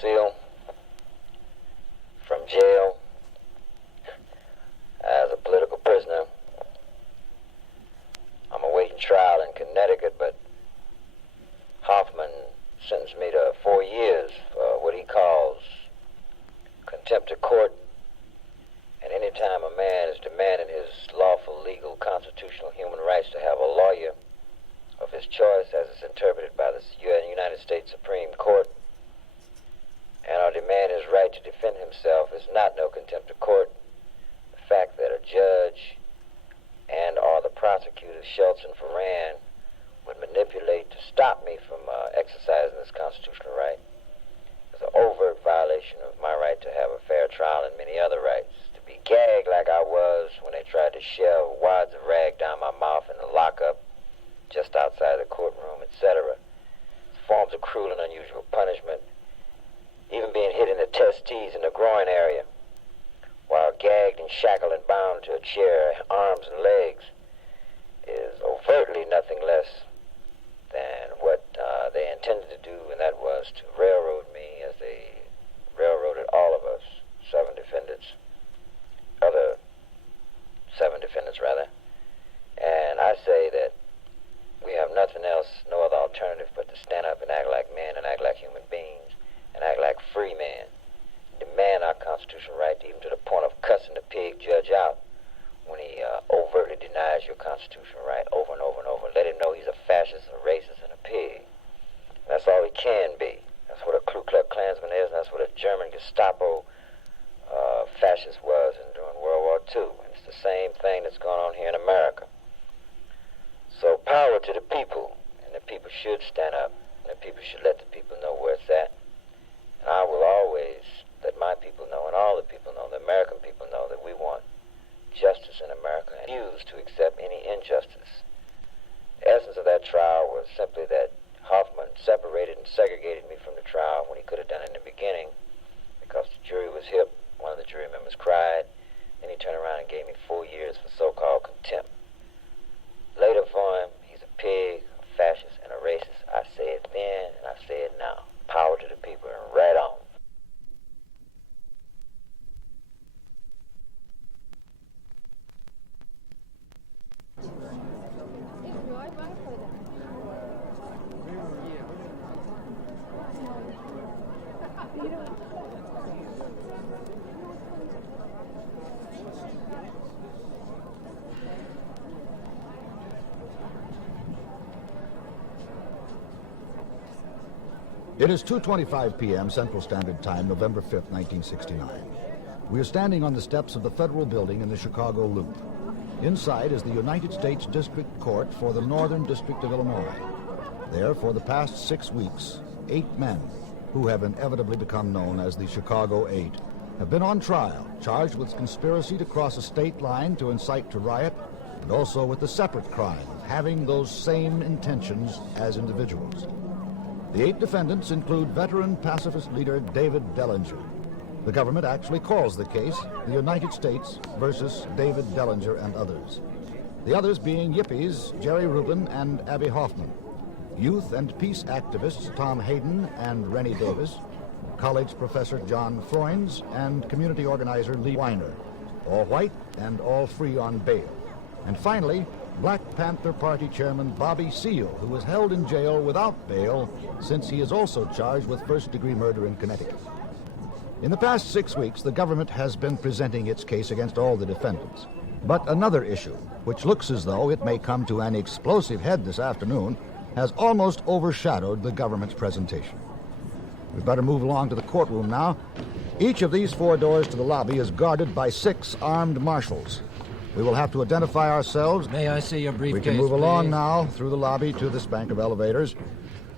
Seale from jail as a political prisoner. I'm awaiting trial in Connecticut, but Hoffman sentenced me to 4 years for what he calls contempt of court. And anytime a man is demanding his lawful, legal, constitutional human rights to have a lawyer of his choice as it's interpreted by the United States Supreme Court, and or demand his right to defend himself, is not no contempt of court. The fact that a judge and or the prosecutor, Schultz and Ferran, would manipulate to stop me from exercising this constitutional right is an overt violation of my right to have a fair trial and many other rights. To be gagged like I was when they tried to shove wads of rag down my mouth in the lockup just outside the courtroom, etc. Forms of cruel and unusual punishment. Even being hit in the testes and the groin area, while gagged and shackled and bound to a chair, arms and legs, is overtly nothing less than what they intended to do, and that was to railroad me as they railroaded all of us, other 7 defendants rather. And I say that we have nothing else, no other alternative but to stand up and act like men and act like human beings and act like free men. Demand our constitutional right, even to the point of cussing the pig judge out when he overtly denies your constitutional right over and over and over. Let him know he's a fascist, a racist, and a pig. That's all he can be. That's what a Ku Klux Klansman is, and that's what a German Gestapo fascist was during World War II. And it's the same thing that's going on here in America. So power to the people, and the people should stand up, and the people should let the people know where it's at. And I will always let my people know, and all the people know, the American people know, that we want justice in America and refuse to accept any injustice. The essence of that trial was simply that Hoffman separated and segregated me from the trial when he could have done it in the beginning, because the jury was hip. One of the jury members cried, then he turned around and gave me 4 years for so-called contempt. Later for him, he's a pig, a fascist, and a racist. I say it then, and I say it now. Power to the people, and right on. It is 2:25 p.m. Central Standard Time, November 5th, 1969. We are standing on the steps of the Federal Building in the Chicago Loop. Inside is the United States District Court for the Northern District of Illinois. There, for the past 6 weeks, 8 men, who have inevitably become known as the Chicago 8, have been on trial, charged with conspiracy to cross a state line to incite to riot, and also with the separate crime of having those same intentions as individuals. The 8 defendants include veteran pacifist leader David Dellinger. The government actually calls the case the United States versus David Dellinger and others. The others being yippies Jerry Rubin and Abby Hoffman, youth and peace activists Tom Hayden and Rennie Davis, college professor John Freunds, and community organizer Lee Weiner, all white and all free on bail. And finally, Black Panther Party Chairman Bobby Seale, who was held in jail without bail since he is also charged with first-degree murder in Connecticut. In the past 6 weeks, the government has been presenting its case against all the defendants. But another issue, which looks as though it may come to an explosive head this afternoon, has almost overshadowed the government's presentation. We'd better move along to the courtroom now. Each of these 4 doors to the lobby is guarded by 6 armed marshals. We will have to identify ourselves. May I see your briefcase, We can move along please? now through the lobby to this bank of elevators.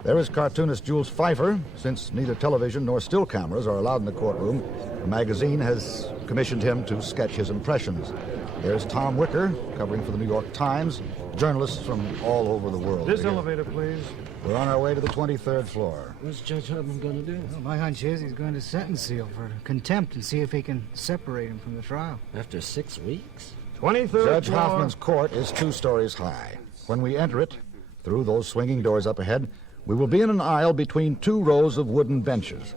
There is cartoonist Jules Pfeiffer. Since neither television nor still cameras are allowed in the courtroom, a magazine has commissioned him to sketch his impressions. There's Tom Wicker, covering for the New York Times, journalists from all over the world. This elevator, please. We're on our way to the 23rd floor. What's Judge Hoffman going to do? Well, my hunch is he's going to sentence Seale for contempt and see if he can separate him from the trial. After 6 weeks? 23rd Judge floor. Hoffman's court is 2 stories high. When we enter it, through those swinging doors up ahead, we will be in an aisle between 2 rows of wooden benches.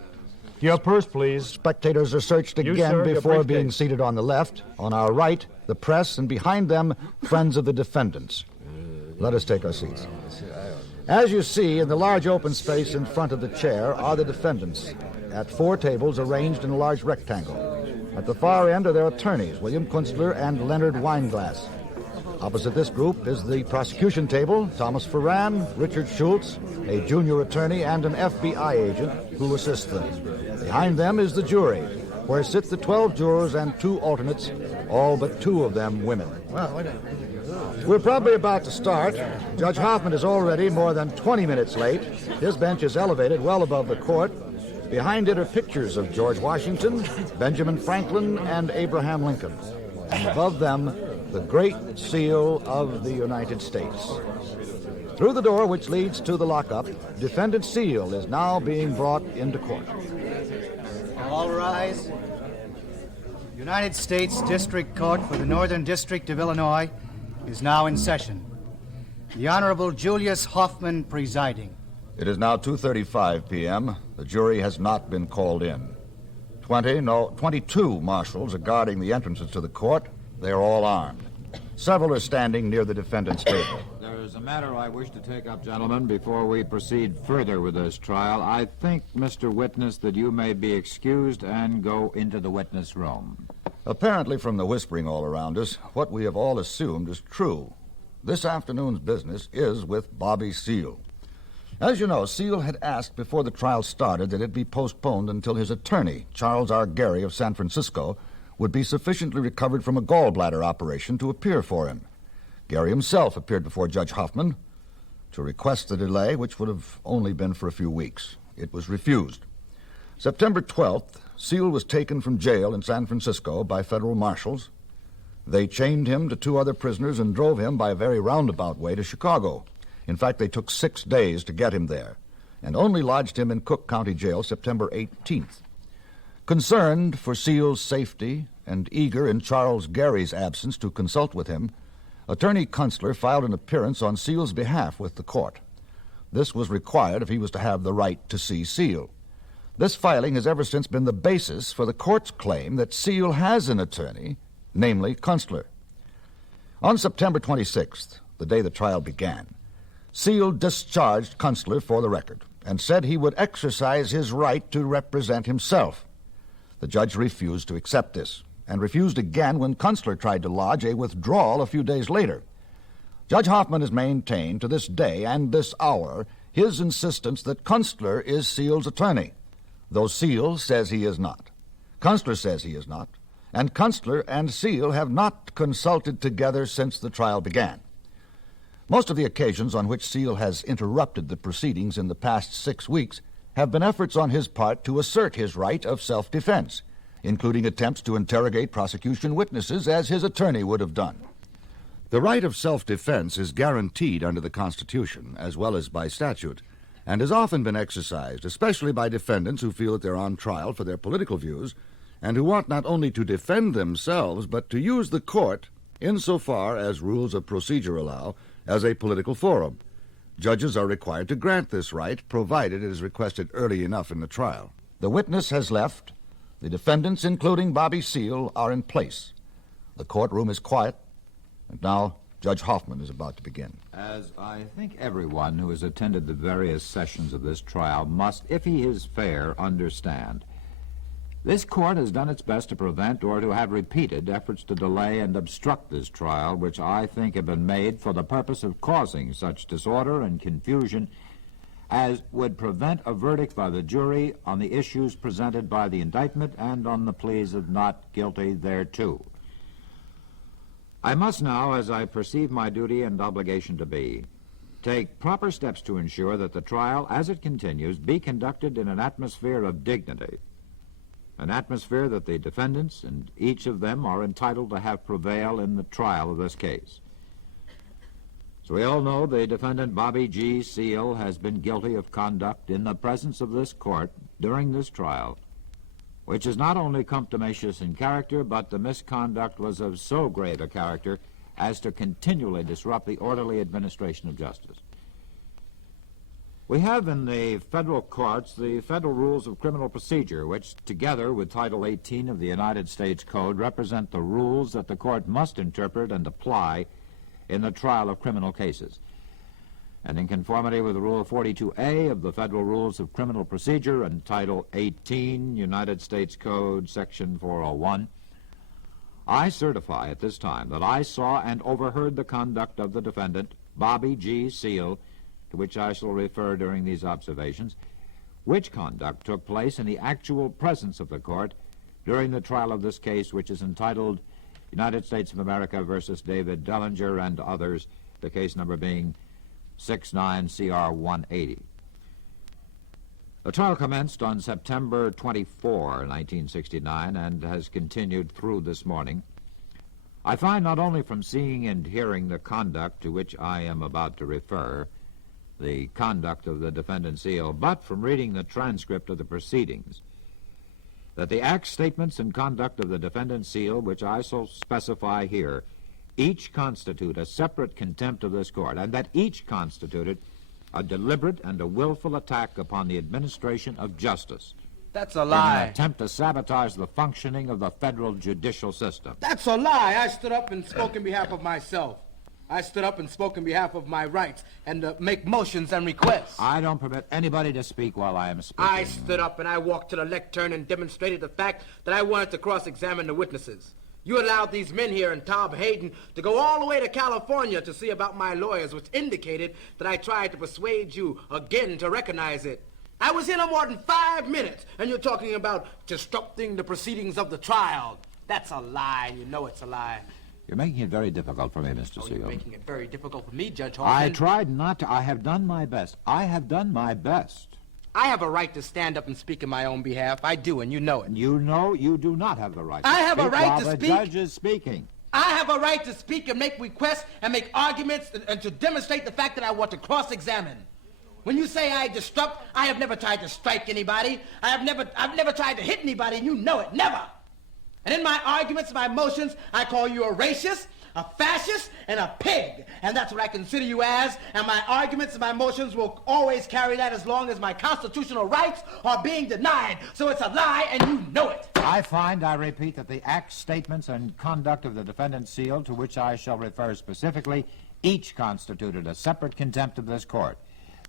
Your purse, please. Spectators are searched You, again sir, your before being briefcase. seated on the left. On our right, the press, and behind them, friends of the defendants. Let us take our seats. As you see, in the large open space in front of the chair are the defendants, at 4 tables arranged in a large rectangle. At the far end are their attorneys, William Kunstler and Leonard Weinglass. Opposite this group is the prosecution table, Thomas Ferran, Richard Schultz, a junior attorney, and an FBI agent who assists them. Behind them is the jury, where sit the 12 jurors and 2 alternates, all but 2 of them women. We're probably about to start. Judge Hoffman is already more than 20 minutes late. His bench is elevated well above the court. Behind it are pictures of George Washington, Benjamin Franklin, and Abraham Lincoln. And above them, the Great Seal of the United States. Through the door which leads to the lockup, Defendant Seale is now being brought into court. All rise. United States District Court for the Northern District of Illinois is now in session. The Honorable Julius Hoffman presiding. It is now 2:35 p.m. The jury has not been called in. 22 marshals are guarding the entrances to the court. They are all armed. Several are standing near the defendant's table. There is a matter I wish to take up, gentlemen, before we proceed further with this trial. I think, Mr. Witness, that you may be excused and go into the witness room. Apparently, from the whispering all around us, what we have all assumed is true. This afternoon's business is with Bobby Seale. As you know, Seale had asked before the trial started that it be postponed until his attorney, Charles R. Gary of San Francisco, would be sufficiently recovered from a gallbladder operation to appear for him. Gary himself appeared before Judge Hoffman to request the delay, which would have only been for a few weeks. It was refused. September 12th, Seale was taken from jail in San Francisco by federal marshals. They chained him to 2 other prisoners and drove him by a very roundabout way to Chicago. In fact, they took 6 days to get him there, and only lodged him in Cook County Jail September 18th. Concerned for Seale's safety and eager in Charles Gary's absence to consult with him, Attorney Kunstler filed an appearance on Seale's behalf with the court. This was required if he was to have the right to see Seale. This filing has ever since been the basis for the court's claim that Seale has an attorney, namely Kunstler. On September 26th, the day the trial began, Seale discharged Kunstler for the record and said he would exercise his right to represent himself. The judge refused to accept this, and refused again when Kunstler tried to lodge a withdrawal a few days later. Judge Hoffman has maintained to this day and this hour his insistence that Kunstler is Seale's attorney, though Seale says he is not. Kunstler says he is not, and Kunstler and Seale have not consulted together since the trial began. Most of the occasions on which Seale has interrupted the proceedings in the past 6 weeks have been efforts on his part to assert his right of self-defense, including attempts to interrogate prosecution witnesses as his attorney would have done. The right of self-defense is guaranteed under the Constitution as well as by statute, and has often been exercised, especially by defendants who feel that they're on trial for their political views and who want not only to defend themselves but to use the court, insofar as rules of procedure allow, as a political forum. Judges are required to grant this right, provided it is requested early enough in the trial. The witness has left. The defendants, including Bobby Seale, are in place. The courtroom is quiet, and now Judge Hoffman is about to begin. As I think everyone who has attended the various sessions of this trial must, if he is fair, understand, this court has done its best to prevent or to have repeated efforts to delay and obstruct this trial, which I think have been made for the purpose of causing such disorder and confusion as would prevent a verdict by the jury on the issues presented by the indictment and on the pleas of not guilty thereto. I must now, as I perceive my duty and obligation to be, take proper steps to ensure that the trial, as it continues, be conducted in an atmosphere of dignity, an atmosphere that the defendants and each of them are entitled to have prevail in the trial of this case. As we all know, the defendant Bobby G. Seale has been guilty of conduct in the presence of this court during this trial, which is not only contumacious in character, but the misconduct was of so grave a character as to continually disrupt the orderly administration of justice. We have in the federal courts the Federal Rules of Criminal Procedure, which, together with Title 18 of the United States Code, represent the rules that the court must interpret and apply in the trial of criminal cases. And in conformity with Rule 42A of the Federal Rules of Criminal Procedure and Title 18, United States Code, Section 401, I certify at this time that I saw and overheard the conduct of the defendant, Bobby G. Seale, to which I shall refer during these observations, which conduct took place in the actual presence of the court during the trial of this case, which is entitled United States of America versus David Dellinger and others, the case number being 69CR180. The trial commenced on September 24, 1969, and has continued through this morning. I find not only from seeing and hearing the conduct to which I am about to refer, the conduct of the defendant Seale, but from reading the transcript of the proceedings, that the acts, statements, and conduct of the defendant Seale, which I shall specify here, each constitute a separate contempt of this court, and that each constituted a deliberate and a willful attack upon the administration of justice. That's a lie. In an attempt to sabotage the functioning of the federal judicial system. That's a lie. I stood up and spoke in behalf of myself. I stood up and spoke in behalf of my rights and make motions and requests. I don't permit anybody to speak while I am speaking. I stood up and I walked to the lectern and demonstrated the fact that I wanted to cross-examine the witnesses. You allowed these men here and Tom Hayden to go all the way to California to see about my lawyers, which indicated that I tried to persuade you again to recognize it. I was here no more than 5 minutes, and you're talking about disrupting the proceedings of the trial. That's a lie, and you know it's a lie. You're making it very difficult for me, Mr. Seale. You're making it very difficult for me, Judge Hoffman. I tried not to. I have done my best. I have done my best. I have a right to stand up and speak in my own behalf. I do, and you know it. You know you do not have the right to I have speak a right while to the speak. judge is speaking. I have a right to speak and make requests and make arguments and to demonstrate the fact that I want to cross-examine. When you say I disrupt, I have never tried to strike anybody. I've never tried to hit anybody, and you know it. Never. And in my arguments, my motions, I call you a racist, a fascist, and a pig. And that's what I consider you as. And my arguments and my motions will always carry that as long as my constitutional rights are being denied. So it's a lie, and you know it. I find, I repeat, that the acts, statements, and conduct of the defendant Seale, to which I shall refer specifically, each constituted a separate contempt of this court.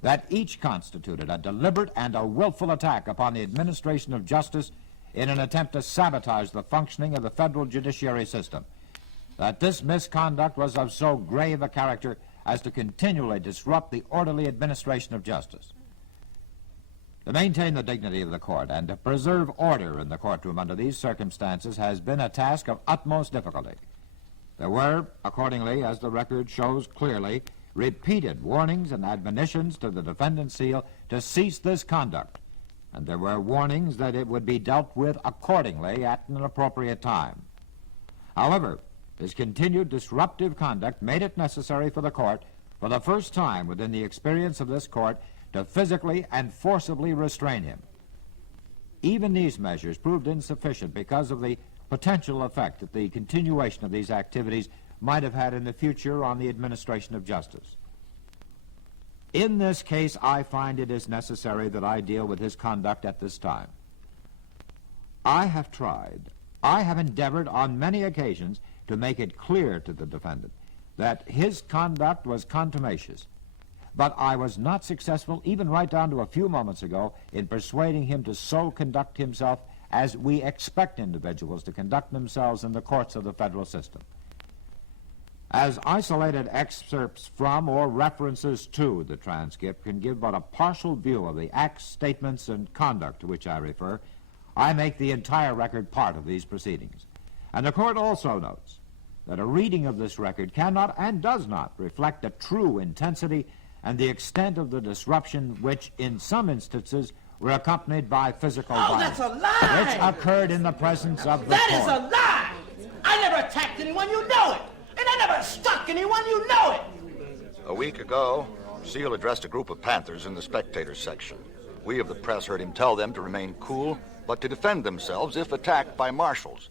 That each constituted a deliberate and a willful attack upon the administration of justice in an attempt to sabotage the functioning of the federal judiciary system. That this misconduct was of so grave a character as to continually disrupt the orderly administration of justice. To maintain the dignity of the court and to preserve order in the courtroom under these circumstances has been a task of utmost difficulty. There were, accordingly, as the record shows clearly, repeated warnings and admonitions to the defendant Seale to cease this conduct, and there were warnings that it would be dealt with accordingly at an appropriate time. However, his continued disruptive conduct made it necessary for the court, for the first time within the experience of this court, to physically and forcibly restrain him. Even these measures proved insufficient because of the potential effect that the continuation of these activities might have had in the future on the administration of justice. In this case, I find it is necessary that I deal with his conduct at this time. I have endeavored on many occasions to make it clear to the defendant that his conduct was contumacious, but I was not successful, even right down to a few moments ago, in persuading him to so conduct himself as we expect individuals to conduct themselves in the courts of the federal system. As isolated excerpts from or references to the transcript can give but a partial view of the acts, statements, and conduct to which I refer, I make the entire record part of these proceedings. And the court also notes that a reading of this record cannot and does not reflect the true intensity and the extent of the disruption which, in some instances, were accompanied by physical violence. That's a lie! Which occurred in the presence of the court. That is a lie! I never attacked anyone, you know it! And I never struck anyone, you know it! A week ago, Seale addressed a group of Panthers in the spectators section. We of the press heard him tell them to remain cool, but to defend themselves if attacked by marshals.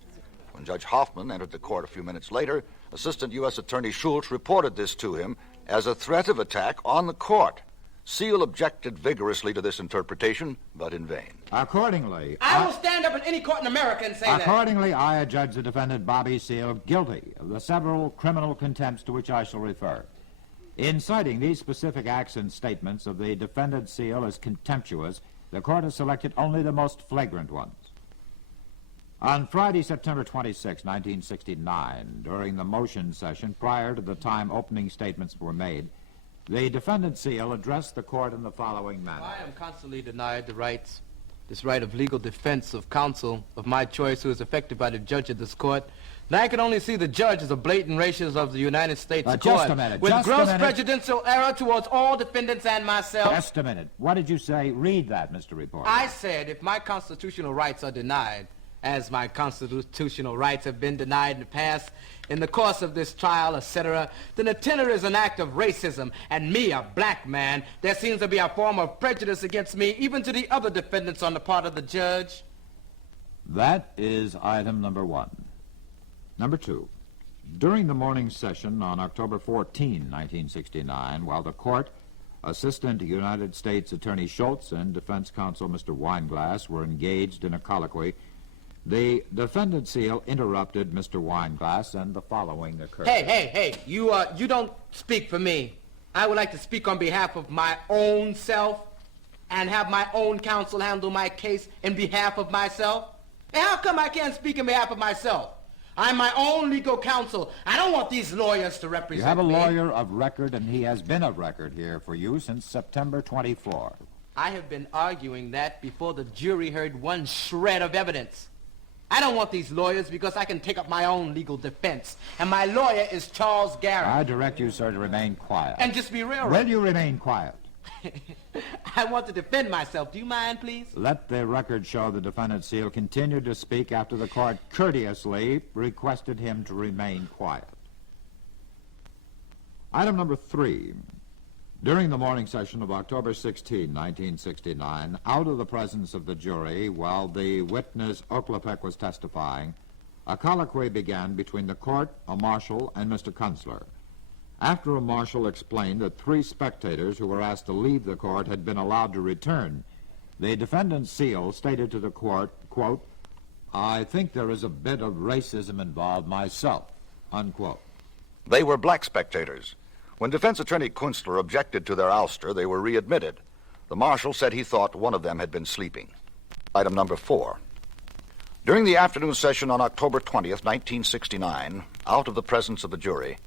When Judge Hoffman entered the court a few minutes later, Assistant U.S. Attorney Schultz reported this to him as a threat of attack on the court. Seale objected vigorously to this interpretation, but in vain. Accordingly, I will stand up in any court in America and say that. Accordingly, I adjudge the defendant Bobby Seale guilty of the several criminal contempts to which I shall refer. In citing these specific acts and statements of the defendant Seale as contemptuous, the court has selected only the most flagrant ones. On Friday, September 26, 1969, during the motion session prior to the time opening statements were made, the defendant Seale addressed the court in the following manner. I am constantly denied this right of legal defense of counsel of my choice who is affected by the judge of this court. And I can only see the judge as a blatant racist of the United States court. Just a minute. With gross prejudicial error towards all defendants and myself. Just a minute. What did you say? Read that, Mr. Reporter. I said if my constitutional rights are denied, as my constitutional rights have been denied in the past, in the course of this trial, etc., then the tenor is an act of racism, and me, a black man, there seems to be a form of prejudice against me, even to the other defendants on the part of the judge. That is item number 1. Number 2, during the morning session on October 14, 1969, while the court, Assistant United States Attorney Schultz and defense counsel Mr. Weinglass were engaged in a colloquy, the defendant Seale interrupted Mr. Weinglass, and the following occurred. Hey, you don't speak for me. I would like to speak on behalf of my own self and have my own counsel handle my case in behalf of myself. And how come I can't speak in behalf of myself? I'm my own legal counsel. I don't want these lawyers to represent me. You have a lawyer of record, and he has been of record here for you since September 24. I have been arguing that before the jury heard one shred of evidence. I don't want these lawyers because I can take up my own legal defense. And my lawyer is Charles Garrett. I direct you, sir, to remain quiet. And just be real. Will you remain quiet? I want to defend myself. Do you mind, please? Let the record show the defendant Seale continued to speak after the court courteously requested him to remain quiet. Item number 3. During the morning session of October 16, 1969, out of the presence of the jury, while the witness Oklepek was testifying, a colloquy began between the court, a marshal, and Mr. Kunstler. After a marshal explained that 3 spectators who were asked to leave the court had been allowed to return, the defendant Seale stated to the court, quote, "I think there is a bit of racism involved myself," unquote. They were black spectators. When defense attorney Kunstler objected to their ouster, they were readmitted. The marshal said he thought one of them had been sleeping. Item number 4. During the afternoon session on October 20th, 1969, out of the presence of the jury,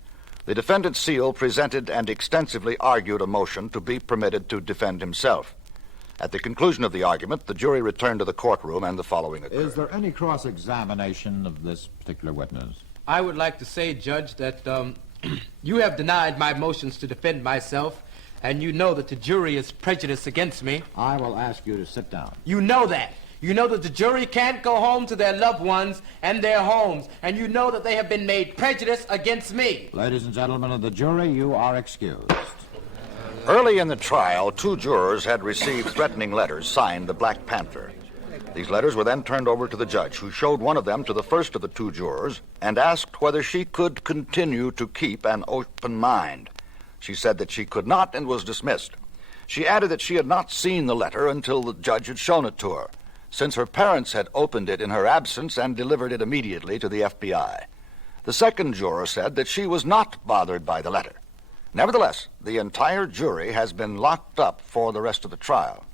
the defendant Seale presented and extensively argued a motion to be permitted to defend himself. At the conclusion of the argument, the jury returned to the courtroom, and the following occurred. Is there any cross-examination of this particular witness? I would like to say, Judge, that you have denied my motions to defend myself, and you know that the jury is prejudiced against me. I will ask you to sit down. You know that. You know that the jury can't go home to their loved ones and their homes, and you know that they have been made prejudiced against me. Ladies and gentlemen of the jury, you are excused. Early in the trial, 2 jurors had received threatening letters signed the Black Panther. These letters were then turned over to the judge, who showed one of them to the first of the 2 jurors and asked whether she could continue to keep an open mind. She said that she could not and was dismissed. She added that she had not seen the letter until the judge had shown it to her, since her parents had opened it in her absence and delivered it immediately to the FBI. The second juror said that she was not bothered by the letter. Nevertheless, the entire jury has been locked up for the rest of the trial.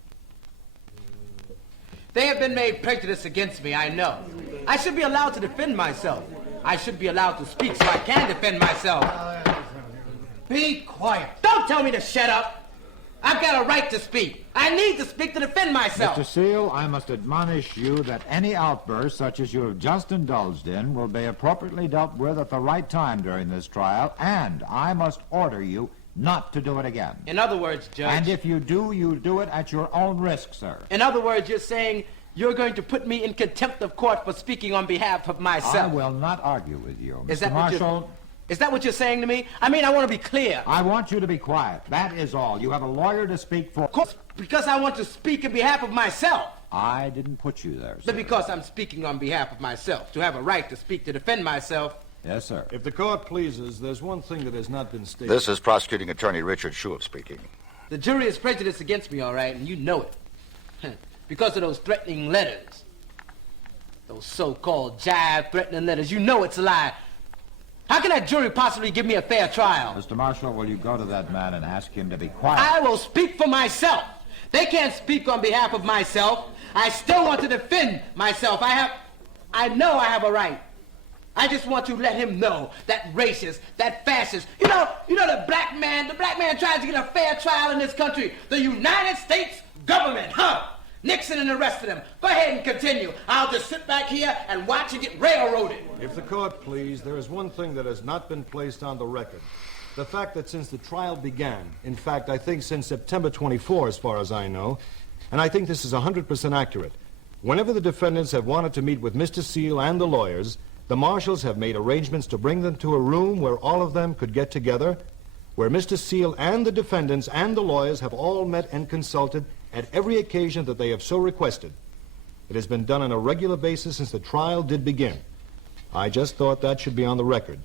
They have been made prejudiced against me, I know. I should be allowed to defend myself. I should be allowed to speak so I can defend myself. Be quiet. Don't tell me to shut up. I've got a right to speak. I need to speak to defend myself. Mr. Seale, I must admonish you that any outburst such as you have just indulged in will be appropriately dealt with at the right time during this trial, and I must order you not to do it again. In other words, Judge... And if you do, you do it at your own risk, sir. In other words, you're saying you're going to put me in contempt of court for speaking on behalf of myself. I will not argue with you. Mr. Marshall... Is that what you're saying to me? I mean, I want to be clear. I want you to be quiet. That is all. You have a lawyer to speak for. Of course, because I want to speak in behalf of myself. I didn't put you there, sir. But because I'm speaking on behalf of myself, to have a right to speak to defend myself. Yes, sir. If the court pleases, there's one thing that has not been stated. This is Prosecuting Attorney Richard Schultz speaking. The jury is prejudiced against me, all right, and you know it. Because of those threatening letters. Those so-called jive threatening letters. You know it's a lie. How can that jury possibly give me a fair trial? Mr. Marshall, will you go to that man and ask him to be quiet? I will speak for myself. They can't speak on behalf of myself. I still want to defend myself. I know I have a right. I just want to let him know that racist, that fascist, you know the black man tries to get a fair trial in this country. The United States government, Nixon and the rest of them. Go ahead and continue. I'll just sit back here and watch it get railroaded. If the court please, there is one thing that has not been placed on the record. The fact that since the trial began, in fact, I think since September 24, as far as I know, and I think this is 100% accurate, whenever the defendants have wanted to meet with Mr. Seale and the lawyers, the marshals have made arrangements to bring them to a room where all of them could get together, where Mr. Seale and the defendants and the lawyers have all met and consulted at every occasion that they have so requested. It has been done on a regular basis since the trial did begin. I just thought that should be on the record.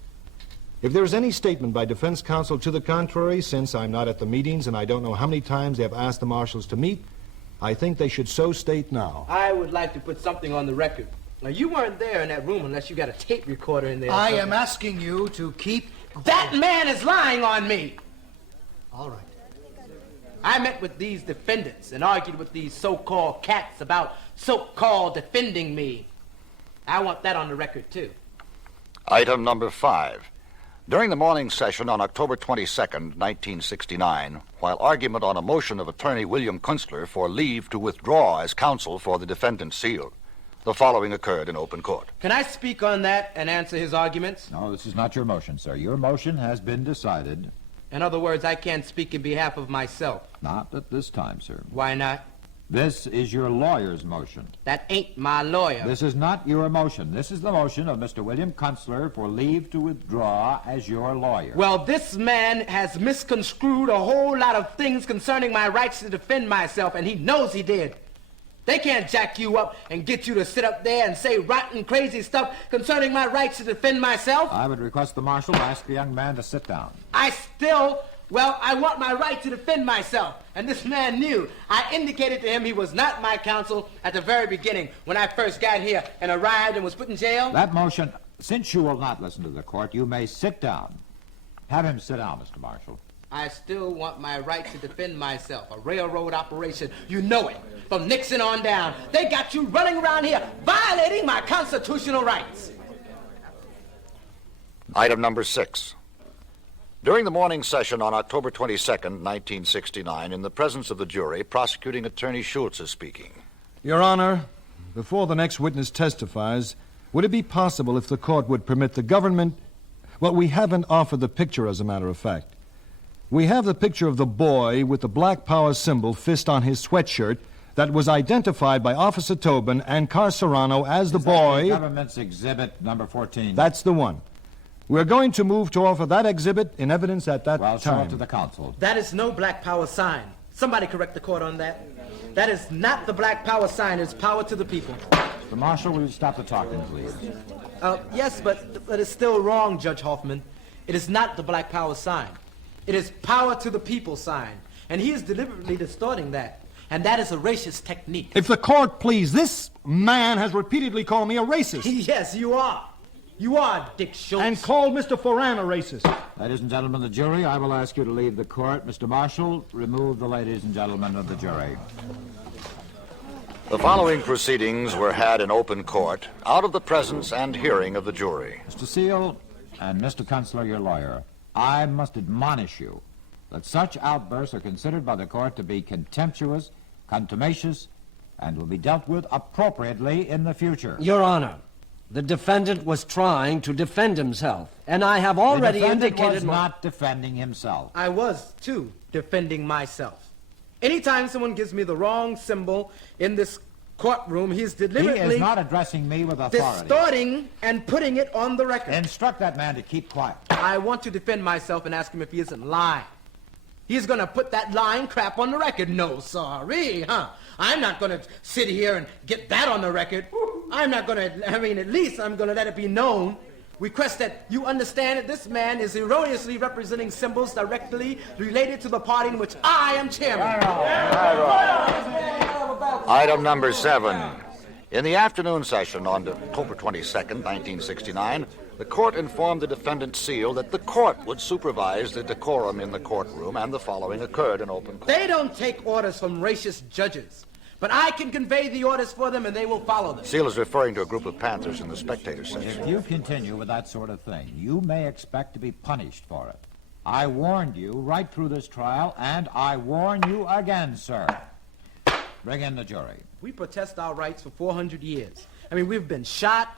If there is any statement by defense counsel to the contrary, since I'm not at the meetings and I don't know how many times they have asked the marshals to meet, I think they should so state now. I would like to put something on the record. Now, you weren't there in that room unless you got a tape recorder in there. I am asking you to keep quiet. That man is lying on me. All right. I met with these defendants and argued with these so-called cats about so-called defending me. I want that on the record, too. Item number 5. During the morning session on October 22nd, 1969, while argument on a motion of attorney William Kunstler for leave to withdraw as counsel for the defendant Seale, the following occurred in open court. Can I speak on that and answer his arguments? No, this is not your motion, sir. Your motion has been decided. In other words, I can't speak in behalf of myself. Not at this time, sir. Why not? This is your lawyer's motion. That ain't my lawyer. This is not your motion. This is the motion of Mr. William Kunstler for leave to withdraw as your lawyer. Well, this man has misconstrued a whole lot of things concerning my rights to defend myself, and he knows he did. They can't jack you up and get you to sit up there and say rotten, crazy stuff concerning my rights to defend myself. I would request the marshal to ask the young man to sit down. I want my right to defend myself. And this man knew. I indicated to him he was not my counsel at the very beginning when I first got here and arrived and was put in jail. That motion, since you will not listen to the court, you may sit down. Have him sit down, Mr. Marshal. I still want my right to defend myself. A railroad operation, you know it. From Nixon on down. They got you running around here violating my constitutional rights. Item number 6. During the morning session on October 22nd, 1969, in the presence of the jury, prosecuting attorney Schultz is speaking. Your Honor, before the next witness testifies, would it be possible if the court would permit the government... Well, we haven't offered the picture, as a matter of fact. We have the picture of the boy with the Black Power symbol fist on his sweatshirt that was identified by Officer Tobin and Carcerano as the boy... The government's exhibit number 14. That's the one. We're going to move to offer that exhibit in evidence at that Well, show time. it to the counsel. That is no Black Power sign. Somebody correct the court on that. That is not the Black Power sign. It's power to the people. The marshal, will you stop the talking, please? Yes, but it's still wrong, Judge Hoffman. It is not the Black Power sign. It is power to the people sign. And he is deliberately distorting that. And that is a racist technique. If the court please, this man has repeatedly called me a racist. Yes, you are. You are, Dick Schultz. And called Mr. Foran a racist. Ladies and gentlemen of the jury, I will ask you to leave the court. Mr. Marshal, remove the ladies and gentlemen of the jury. The following proceedings were had in open court, out of the presence and hearing of the jury. Mr. Seale and Mr. Kunstler, your lawyer, I must admonish you that such outbursts are considered by the court to be contemptuous, contumacious, and will be dealt with appropriately in the future. Your Honor, the defendant was trying to defend himself, and I have already the defendant indicated... was not defending himself. I was, too, defending myself. Anytime someone gives me the wrong symbol in this courtroom, he's deliberately... He is not addressing me with authority. Distorting and putting it on the record. Instruct that man to keep quiet. I want to defend myself and ask him if he isn't lying. He's going to put that lying crap on the record. No, sorry, huh? I'm not going to sit here and get that on the record. I'm not going to, at least I'm going to let it be known request that you understand that this man is erroneously representing symbols directly related to the party in which I am chairman. Item number 7. In the afternoon session on October 22nd, 1969, the court informed the defendant Seale that the court would supervise the decorum in the courtroom, and the following occurred in open court. They don't take orders from racist judges, but I can convey the orders for them and they will follow them. Seale is referring to a group of Panthers in the spectator section. If you continue with that sort of thing, you may expect to be punished for it. I warned you right through this trial, and I warn you again, sir. Bring in the jury. We protest our rights for 400 years. I mean, we've been shot,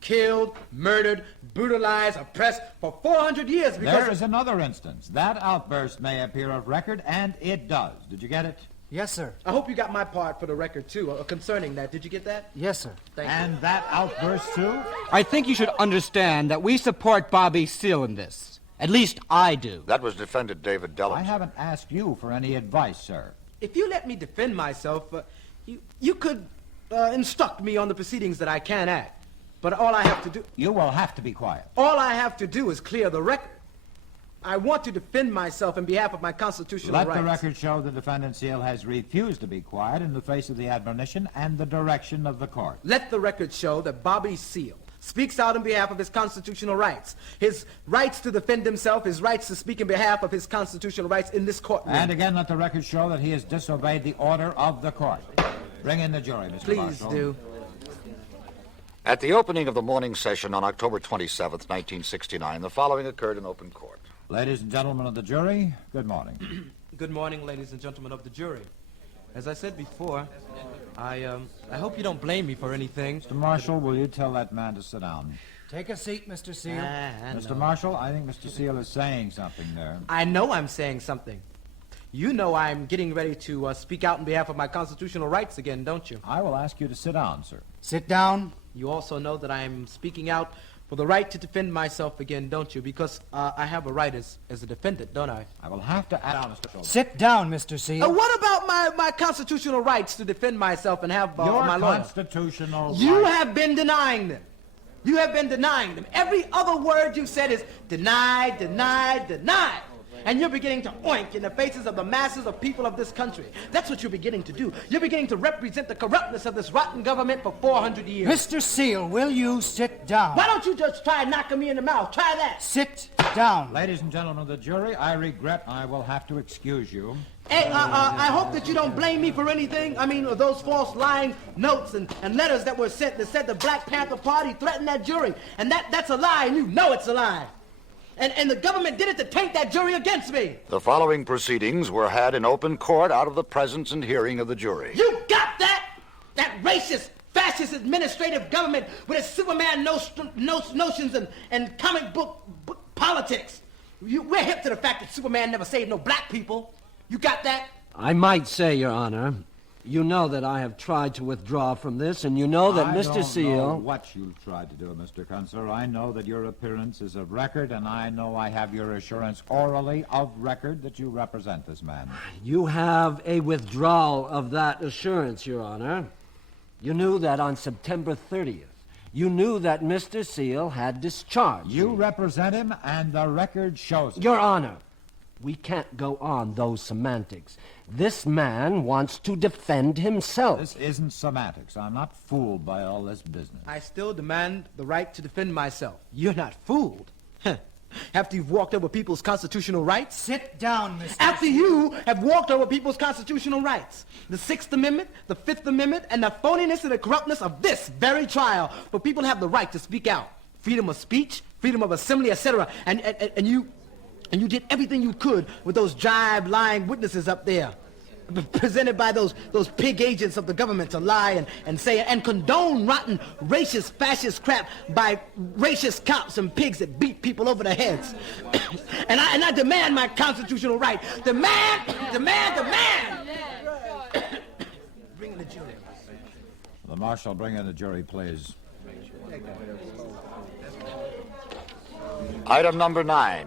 killed, murdered, brutalized, oppressed for 400 years because... There is another instance. That outburst may appear of record, and it does. Did you get it? Yes, sir. I hope you got my part for the record, too, concerning that. Did you get that? Yes, sir. Thank you. And that outburst, too? I think you should understand that we support Bobby Seale in this. At least I do. That was defendant David Dellinger. I haven't asked you for any advice, sir. If you let me defend myself, you could instruct me on the proceedings that I can act. But all I have to do... You will have to be quiet. All I have to do is clear the record. I want to defend myself on behalf of my constitutional rights. Let the record show the defendant Seale has refused to be quiet in the face of the admonition and the direction of the court. Let the record show that Bobby Seale speaks out on behalf of his constitutional rights. His rights to defend himself, his rights to speak on behalf of his constitutional rights in this courtroom. And again, let the record show that he has disobeyed the order of the court. Bring in the jury, Mr. Please Marshall. do. At the opening of the morning session on October 27th, 1969, the following occurred in open court. Ladies and gentlemen of the jury, good morning. Good morning, ladies and gentlemen of the jury. As I said before, I hope you don't blame me for anything. Mr. Marshall, will you tell that man to sit down? Take a seat, Mr. Seale. Mr. Marshall, I think Mr. Seale is saying something there. I know I'm saying something. You know I'm getting ready to speak out on behalf of my constitutional rights again, don't you? I will ask you to sit down, sir. Sit down. You also know that I'm speaking out for the right to defend myself again, don't you? Because I have a right as a defendant, don't I? I will have to add on, Mr. Schultz. Sit down, Mr. Seale. What about my constitutional rights to defend myself and have Your my lawyer? constitutional You rights. have been denying them. You have been denying them. Every other word you said is denied, denied, denied. And you're beginning to oink in the faces of the masses of people of this country. That's what you're beginning to do. You're beginning to represent the corruptness of this rotten government for 400 years. Mr. Seale, will you sit down? Why don't you just try knocking me in the mouth? Try that. Sit down. Ladies and gentlemen of the jury, I regret I will have to excuse you. Hey, I hope that you don't blame me for anything. I mean, those false lying notes and letters that were sent that said the Black Panther Party threatened that jury. And that's a lie, and you know it's a lie. And the government did it to taint that jury against me. The following proceedings were had in open court out of the presence and hearing of the jury. You got that? That racist, fascist administrative government with its Superman notions and comic book politics. We're hip to the fact that Superman never saved no black people. You got that? I might say, Your Honor, you know that I have tried to withdraw from this, and you know that Mr. Seale... I don't know what you've tried to do, Mr. Kunstler. I know that your appearance is of record, and I know I have your assurance orally of record that you represent this man. You have a withdrawal of that assurance, Your Honor. You knew that on September 30th. You knew that Mr. Seale had discharged You represent him, and the record shows it. Your Honor, we can't go on those semantics. This man wants to defend himself. This isn't semantics. I'm not fooled by all this business. I still demand the right to defend myself. You're not fooled. After you've walked over people's constitutional rights? Sit down, Mr. After you have walked over people's constitutional rights. The 6th Amendment, the 5th Amendment, and the phoniness and the corruptness of this very trial. For people to have the right to speak out. Freedom of speech, freedom of assembly, etc. And you did everything you could with those jive lying witnesses up there, presented by those pig agents of the government to lie and say and condone rotten racist fascist crap by racist cops and pigs that beat people over the heads. and I demand my constitutional right. Demand. Bring in the jury. The marshal, bring in the jury, please. Item number 9.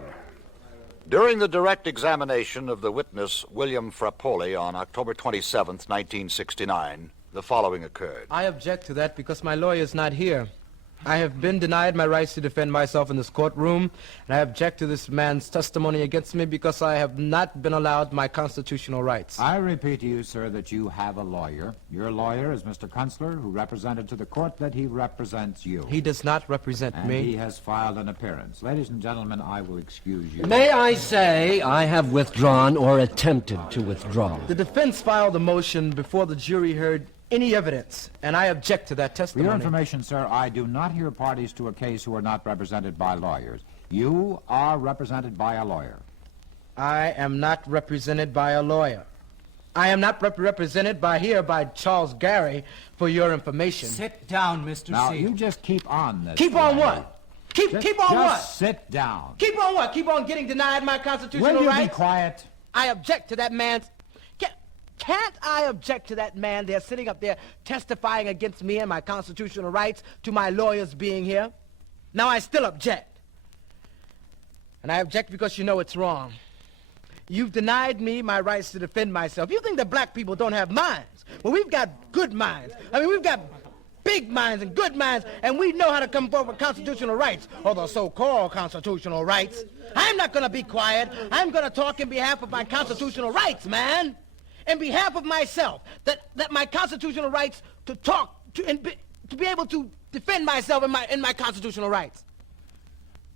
During the direct examination of the witness William Frappoli on October 27th, 1969, the following occurred. I object to that because my lawyer's not here. I have been denied my rights to defend myself in this courtroom, and I object to this man's testimony against me because I have not been allowed my constitutional rights. I repeat to you, sir, that you have a lawyer. Your lawyer is Mr. Kunstler, who represented to the court that he represents you. He does not represent and me. He has filed an appearance. Ladies and gentlemen, I will excuse you. May I say I have withdrawn or attempted to withdraw. The defense filed a motion before the jury heard any evidence, and I object to that For testimony. your information, sir, I do not hear parties to a case who are not represented by lawyers. You are represented by a lawyer. I am not represented by a lawyer. I am not represented by Charles Gary, for your information. Sit down, Mr. Now, Seale. you just keep on this. Keep on way. what? Keep on what? Just sit down. Keep on what? Keep on getting denied my constitutional Will you rights? be quiet? I object to that man's... Can't I object to that man there sitting up there testifying against me and my constitutional rights to my lawyers being here? Now I still object. And I object because you know it's wrong. You've denied me my rights to defend myself. You think that black people don't have minds. Well, we've got good minds. I mean, we've got big minds and good minds, and we know how to come forward with constitutional rights, or the so-called constitutional rights. I'm not going to be quiet. I'm going to talk in behalf of my constitutional rights, man. In behalf of myself, that my constitutional rights to talk, to be able to defend myself in my constitutional rights.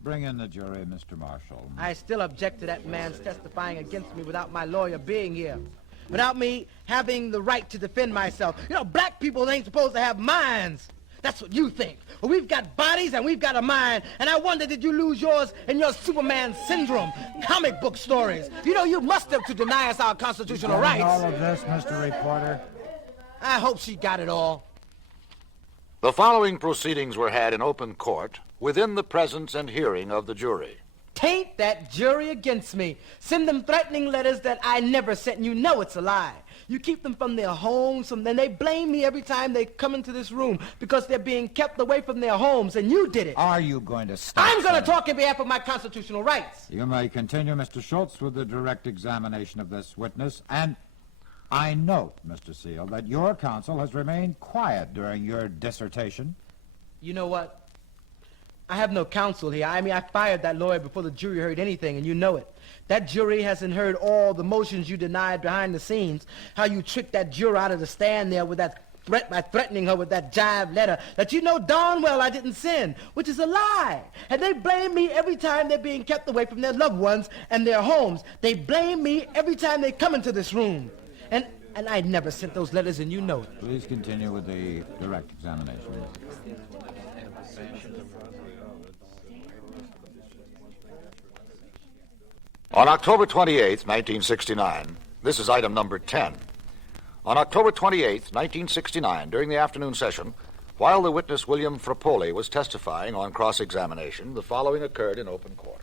Bring in the jury, Mr. Marshall. I still object to that man's testifying against me without my lawyer being here. Without me having the right to defend myself. You know, black people ain't supposed to have minds. That's what you think. Well, we've got bodies and we've got a mind. And I wonder, did you lose yours in your Superman syndrome? Comic book stories. You know, you must have to deny us our constitutional rights. All of this, Mr. Reporter. I hope she got it all. The following proceedings were had in open court within the presence and hearing of the jury. Taint that jury against me. Send them threatening letters that I never sent, and you know it's a lie. You keep them from their homes, and then they blame me every time they come into this room because they're being kept away from their homes, and you did it. Are you going to stop? I'm going to talk in behalf of my constitutional rights. You may continue, Mr. Schultz, with the direct examination of this witness, and I note, Mr. Seale, that your counsel has remained quiet during your dissertation. You know what? I have no counsel here. I mean, I fired that lawyer before the jury heard anything, and you know it. That jury hasn't heard all the motions you denied behind the scenes, how you tricked that juror out of the stand there with that threat by threatening her with that jive letter that you know darn well I didn't send, which is a lie. And they blame me every time they're being kept away from their loved ones and their homes. They blame me every time they come into this room. And I never sent those letters, and you know it. Please continue with the direct examination. On October 28, 1969, this is item number 10. On October 28, 1969, during the afternoon session, while the witness William Frappoli was testifying on cross-examination, the following occurred in open court.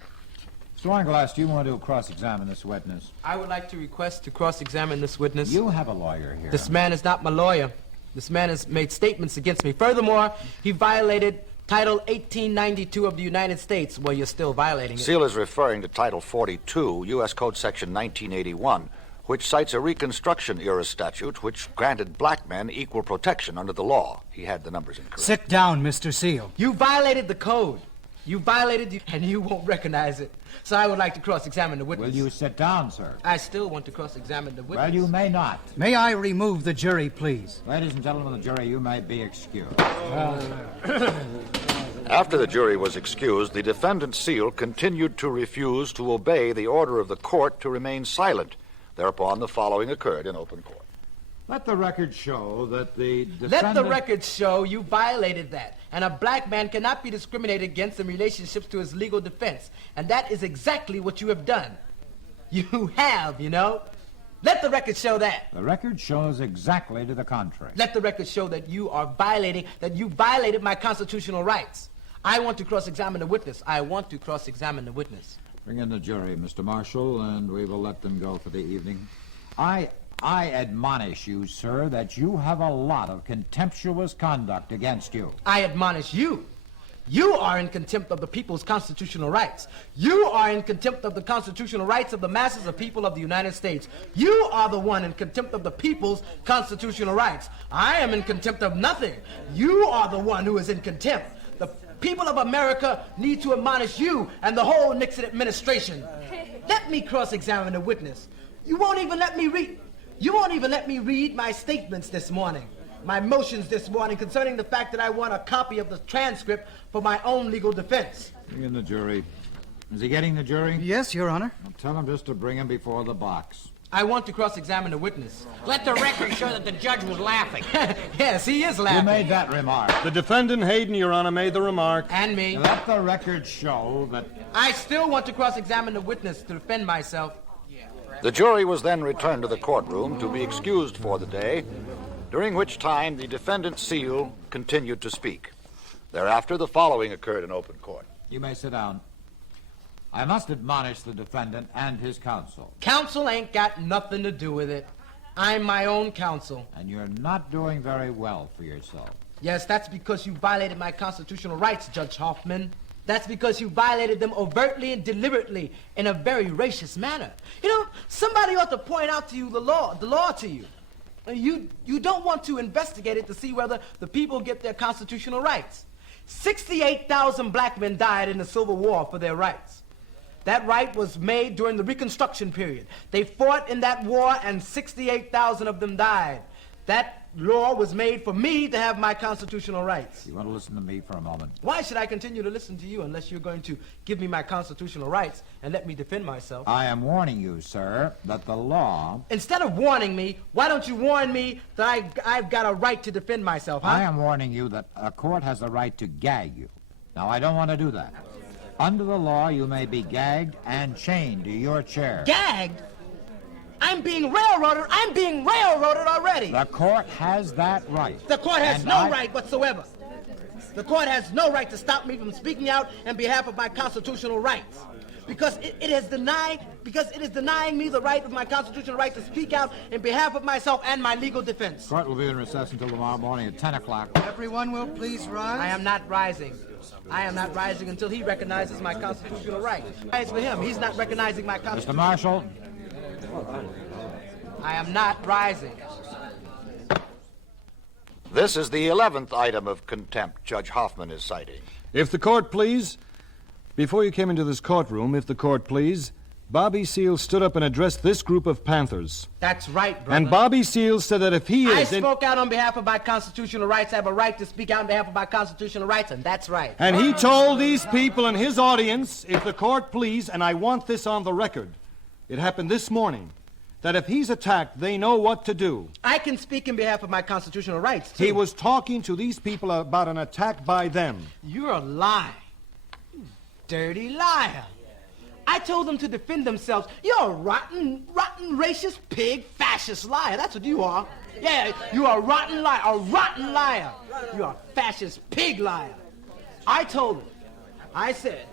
Mr. Weinglass, do you want to cross-examine this witness? I would like to request to cross-examine this witness. You have a lawyer here. This man is not my lawyer. This man has made statements against me. Furthermore, he violated Title 1892 of the United States. Well, you're still violating it. Seale is referring to Title 42, U.S. Code Section 1981, which cites a Reconstruction-era statute which granted black men equal protection under the law. He had the numbers incorrect. Sit down, Mr. Seale. You violated the code. You violated, and you won't recognize it. So I would like to cross-examine the witness. Will you sit down, sir? I still want to cross-examine the witness. Well, you may not. May I remove the jury, please? Ladies and gentlemen of the jury, you may be excused. After the jury was excused, the defendant Seale continued to refuse to obey the order of the court to remain silent. Thereupon, the following occurred in open court. Let the record show that the defendant... Let the record show you violated that. And a black man cannot be discriminated against in relationships to his legal defense. And that is exactly what you have done. You have, you know. Let the record show that. The record shows exactly to the contrary. Let the record show that you violated my constitutional rights. I want to cross-examine the witness. I want to cross-examine the witness. Bring in the jury, Mr. Marshall, and we will let them go for the evening. I admonish you, sir, that you have a lot of contemptuous conduct against you. I admonish you. You are in contempt of the people's constitutional rights. You are in contempt of the constitutional rights of the masses of people of the United States. You are the one in contempt of the people's constitutional rights. I am in contempt of nothing. You are the one who is in contempt. The people of America need to admonish you and the whole Nixon administration. Let me cross-examine the witness. You won't even let me read my statements this morning, my motions this morning concerning the fact that I want a copy of the transcript for my own legal defense. Bring in the jury. Is he getting the jury? Yes, Your Honor. Well, tell him just to bring him before the box. I want to cross-examine the witness. Let the record show that the judge was laughing. Yes, he is laughing. Who made that remark? The defendant, Hayden, Your Honor, made the remark. And me. Let the record show that... I still want to cross-examine the witness to defend myself. The jury was then returned to the courtroom to be excused for the day, during which time the defendant Seale continued to speak. Thereafter, the following occurred in open court. You may sit down. I must admonish the defendant and his counsel. Counsel ain't got nothing to do with it. I'm my own counsel. And you're not doing very well for yourself. Yes, that's because you violated my constitutional rights, Judge Hoffman. That's because you violated them overtly and deliberately in a very racist manner. You know, somebody ought to point out to you the law to you. You don't want to investigate it to see whether the people get their constitutional rights. 68,000 black men died in the Civil War for their rights. That right was made during the Reconstruction period. They fought in that war and 68,000 of them died. That law was made for me to have my constitutional rights. You want to listen to me for a moment? Why should I continue to listen to you unless you're going to give me my constitutional rights and let me defend myself? I am warning you, sir, that the law... Instead of warning me, why don't you warn me that I've got a right to defend myself, huh? I am warning you that a court has the right to gag you. Now, I don't want to do that. Under the law, you may be gagged and chained to your chair. Gagged? I'm being railroaded. I'm being railroaded already. The court has that right. The court has no right whatsoever. The court has no right to stop me from speaking out in behalf of my constitutional rights. Because it is denying me the right of my constitutional right to speak out in behalf of myself and my legal defense. Court will be in recess until tomorrow morning at 10 o'clock. Everyone will please rise. I am not rising. I am not rising until he recognizes my constitutional right. As for him, he's not recognizing my constitutional right. Mr. Marshall. I am not rising. This is the 11th item of contempt Judge Hoffman is citing. If the court please, before you came into this courtroom, if the court please, Bobby Seale stood up and addressed this group of Panthers. That's right, brother. And Bobby Seale said that if he is... I spoke out on behalf of my constitutional rights. I have a right to speak out on behalf of my constitutional rights, and that's right. And he told these people and his audience, if the court please, and I want this on the record, it happened this morning, that if he's attacked, they know what to do. I can speak in behalf of my constitutional rights, too. He was talking to these people about an attack by them. You're a liar. You dirty liar. I told them to defend themselves. You're a rotten, racist, pig, fascist liar. That's what you are. Yeah, you're a rotten liar, You're a fascist pig liar. I told them, I said,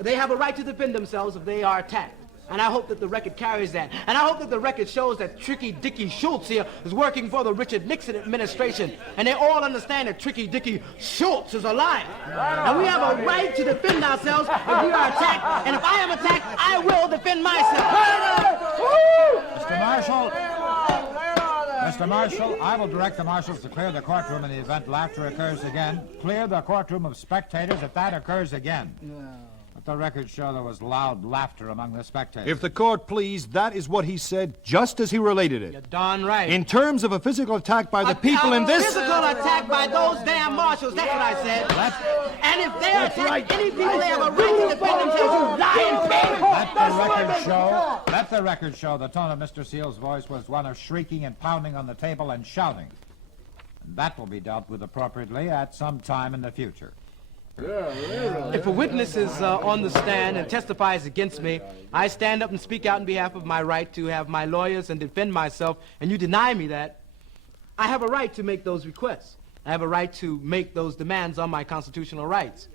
they have a right to defend themselves if they are attacked. And I hope that the record carries that. And I hope that the record shows that Tricky Dicky Schultz here is working for the Richard Nixon administration. And they all understand that Tricky Dicky Schultz is a liar. And we have a right to defend ourselves if we are attacked. And if I am attacked, I will defend myself. Mr. Marshall, I will direct the marshals to clear the courtroom in the event laughter occurs again. Clear the courtroom of spectators if that occurs again. Let the record show there was loud laughter among the spectators. If the court please, that is what he said, just as he related it. You're darn right. In terms of a physical attack by the people in this... Physical attack by those damn marshals, that's what I said. And if they attack any people, they have a right to defend themselves, you lying pig! Let the record show the tone of Mr. Seale's voice was one of shrieking and pounding on the table and shouting. And that will be dealt with appropriately at some time in the future. If a witness is on the stand and testifies against me, I stand up and speak out in behalf of my right to have my lawyers and defend myself, and you deny me that. I have a right to make those requests. I have a right to make those demands on my constitutional rights.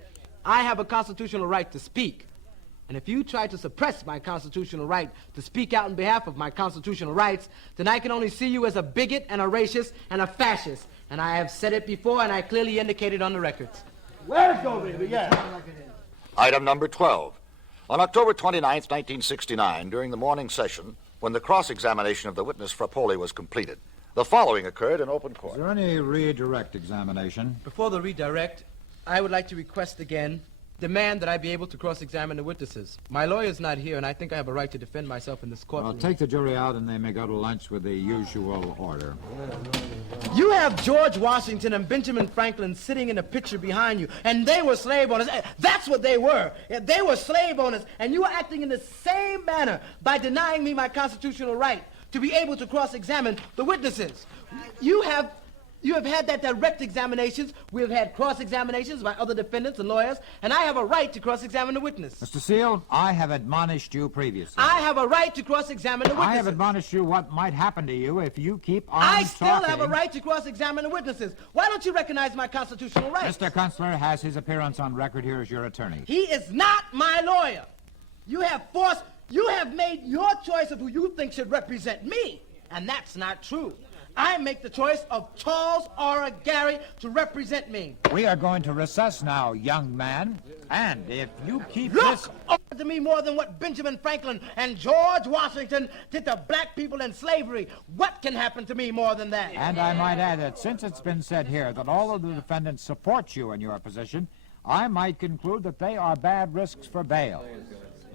I have a constitutional right to speak. And if you try to suppress my constitutional right to speak out in behalf of my constitutional rights, then I can only see you as a bigot and a racist and a fascist. And I have said it before, and I clearly indicated on the records. Let's go, baby, yeah. Item number 12. On October 29th, 1969, during the morning session, when the cross-examination of the witness Frappoli was completed, the following occurred in open court. Is there any redirect examination? Before the redirect, I would like to request again, demand that I be able to cross-examine the witnesses. My lawyer's not here, and I think I have a right to defend myself in this courtroom. Well, take the jury out and they may go to lunch with the usual order. You have George Washington and Benjamin Franklin sitting in a picture behind you, and they were slave owners. That's what they were. They were slave owners, and you are acting in the same manner by denying me my constitutional right to be able to cross-examine the witnesses. You have had that direct examinations. We have had cross-examinations by other defendants and lawyers, and I have a right to cross-examine the witness. Mr. Seale, I have admonished you previously. I have a right to cross-examine the witnesses. I have admonished you what might happen to you if you keep on I still talking. have a right to cross-examine the witnesses. Why don't you recognize my constitutional rights? Mr. Kunstler has his appearance on record here as your attorney. He is not my lawyer. You have made your choice of who you think should represent me, and that's not true. I make the choice of Charles R. Gary to represent me. We are going to recess now, young man. And if you keep Look to me more than what Benjamin Franklin and George Washington did to black people in slavery. What can happen to me more than that? And I might add that since it's been said here that all of the defendants support you in your position, I might conclude that they are bad risks for bail.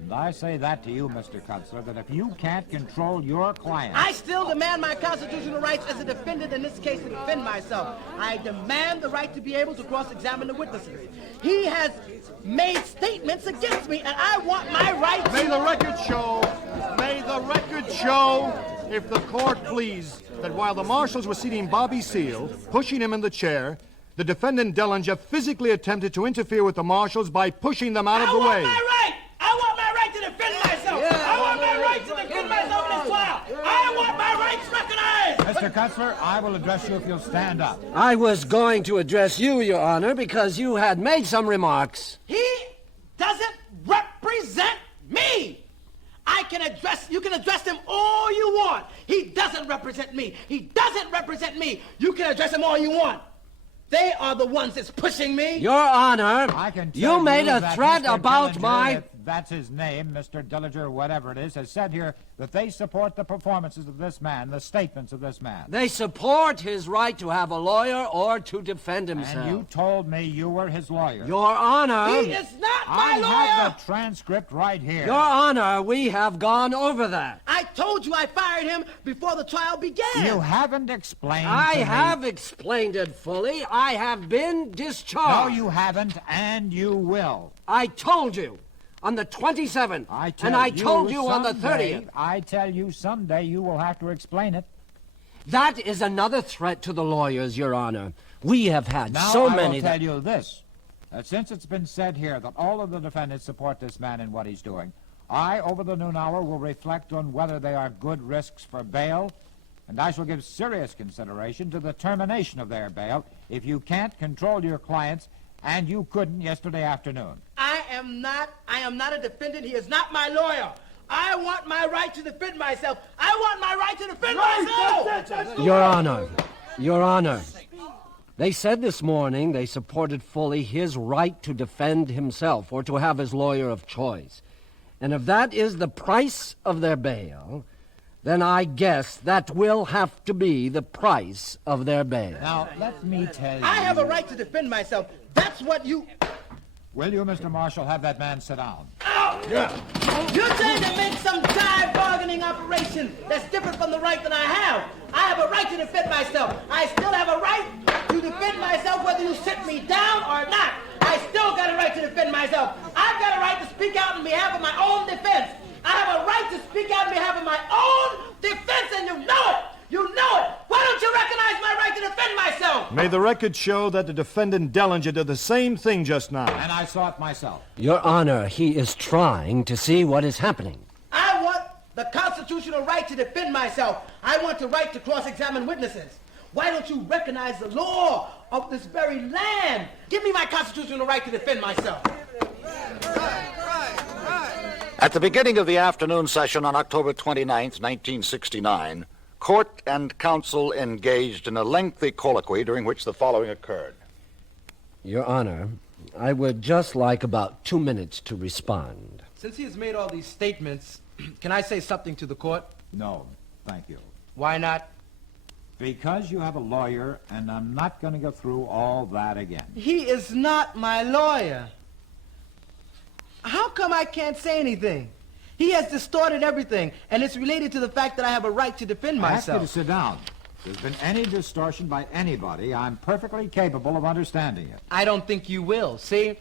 And I say that to you, Mr. Kunstler, that if you can't control your client... I still demand my constitutional rights as a defendant in this case to defend myself. I demand the right to be able to cross-examine the witnesses. He has made statements against me, and I want my right to... May the record show, if the court please, that while the marshals were seating Bobby Seale, pushing him in the chair, the defendant Dellinger physically attempted to interfere with the marshals by pushing them out of the way. I want my right! I want my right to defend myself! I want my right to defend myself in this trial! I want my rights recognized! Mr. Kunstler, I will address you if you'll stand up. I was going to address you, Your Honor, because you had made some remarks. He doesn't represent me! You can address him all you want. He doesn't represent me. He doesn't represent me. You can address him all you want. They are the ones that's pushing me. Your Honor, I can tell you made a that threat Mr. about Dillinger, my... if that's his name, Mr. Dillinger, or whatever it is, has said here that they support the performances of this man, the statements of this man. They support his right to have a lawyer or to defend himself. And you told me you were his lawyer. Your Honor... He is not my lawyer! I have the transcript right here. Your Honor, we have gone over that. I told you I fired him before the trial began. You haven't explained I to me. have explained it fully. I have been discharged. No, you haven't, and you will. I told you on the 27th, and I told you on the 30th. I tell you someday you will have to explain it. That is another threat to the lawyers, Your Honor. We have had Now so I many... will tell you this, that since it's been said here that all of the defendants support this man in what he's doing, I, over the noon hour, will reflect on whether they are good risks for bail, and I shall give serious consideration to the termination of their bail if you can't control your clients, and you couldn't yesterday afternoon. I am not a defendant. He is not my lawyer. I want my right to defend myself. I want my right to defend myself! Your Honor, they said this morning they supported fully his right to defend himself or to have his lawyer of choice. And if that is the price of their bail, then I guess that will have to be the price of their bail. Now, let me tell you... I have a right to defend myself. That's what you... Will you, Mr. Marshall, have that man sit down? Yeah. You're trying to make some jive bargaining operation that's different from the right that I have. I have a right to defend myself. I still have a right to defend myself whether you sit me down or not. I still got a right to defend myself. I've got a right to speak out on behalf of my own defense. I have a right to speak out on behalf of my own defense, and you know it. You know it! Why don't you recognize my right to defend myself? May the record show that the defendant Dellinger did the same thing just now. And I saw it myself. Your Honor, he is trying to see what is happening. I want the constitutional right to defend myself. I want the right to cross-examine witnesses. Why don't you recognize the law of this very land? Give me my constitutional right to defend myself. At the beginning of the afternoon session on October 29th, 1969, court and counsel engaged in a lengthy colloquy during which the following occurred. Your Honor, I would just like about 2 minutes to respond. Since he has made all these statements, can I say something to the court? No, thank you. Why not? Because you have a lawyer, and I'm not going to go through all that again. He is not my lawyer. How come I can't say anything? He has distorted everything, and it's related to the fact that I have a right to defend myself. I ask you to sit down. If there's been any distortion by anybody, I'm perfectly capable of understanding it. I don't think you will, see?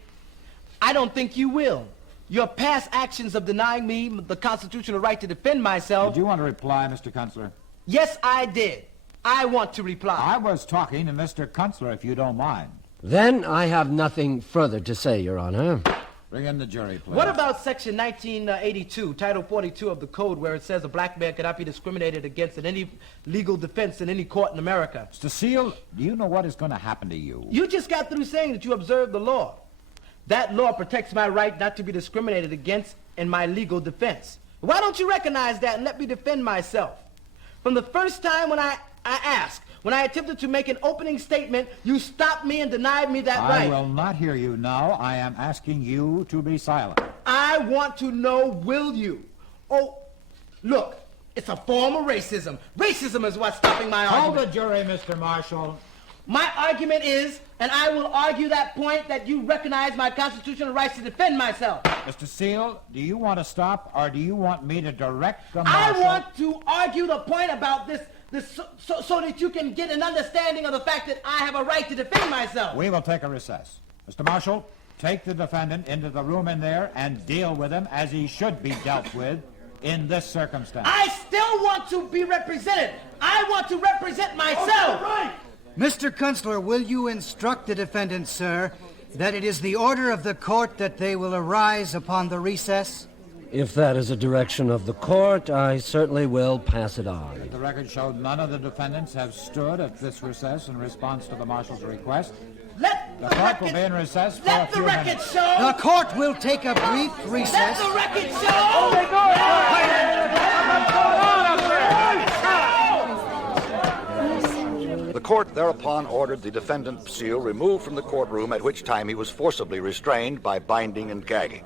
I don't think you will. Your past actions of denying me the constitutional right to defend myself... Did you want to reply, Mr. Kunstler? Yes, I did. I want to reply. I was talking to Mr. Kunstler, if you don't mind. Then I have nothing further to say, Your Honor. Bring in the jury, please. What about Section 1982, Title 42 of the Code, where it says a black man cannot be discriminated against in any legal defense in any court in America? Mr. Seale, do you know what is going to happen to you? You just got through saying that you observe the law. That law protects my right not to be discriminated against in my legal defense. Why don't you recognize that and let me defend myself? From the first time when I asked, when I attempted to make an opening statement, you stopped me and denied me that right. I will not hear you now. I am asking you to be silent. I want to know, will you? Oh, look, it's a form of racism. Racism is what's stopping my argument. Call the jury, Mr. Marshall. My argument is, and I will argue that point, that you recognize my constitutional rights to defend myself. Mr. Seale, do you want to stop, or do you want me to direct the marshal? I want to argue the point about this so that you can get an understanding of the fact that I have a right to defend myself. We will take a recess. Mr. Marshall, take the defendant into the room in there and deal with him as he should be dealt with in this circumstance. I still want to be represented. I want to represent myself. Right. Mr. Kunstler, will you instruct the defendant, sir, that it is the order of the court that they will arise upon the recess? If that is a direction of the court, I certainly will pass it on. The record showed none of the defendants have stood at this recess in response to the marshal's request. Let the court will be in recess for a few minutes. Let the record show. The court will take a brief recess. Let the record show. Oh, my God. The court thereupon ordered the defendant Seale removed from the courtroom, at which time he was forcibly restrained by binding and gagging.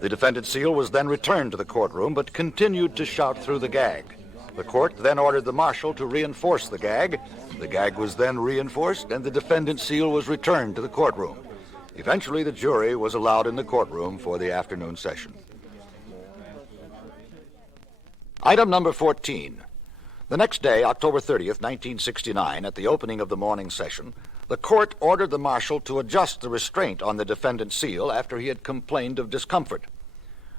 The defendant Seale was then returned to the courtroom, but continued to shout through the gag. The court then ordered the marshal to reinforce the gag. The gag was then reinforced, and the defendant Seale was returned to the courtroom. Eventually, the jury was allowed in the courtroom for the afternoon session. Item number 14. The next day, October 30th, 1969, at the opening of the morning session, the court ordered the marshal to adjust the restraint on the defendant Seale after he had complained of discomfort.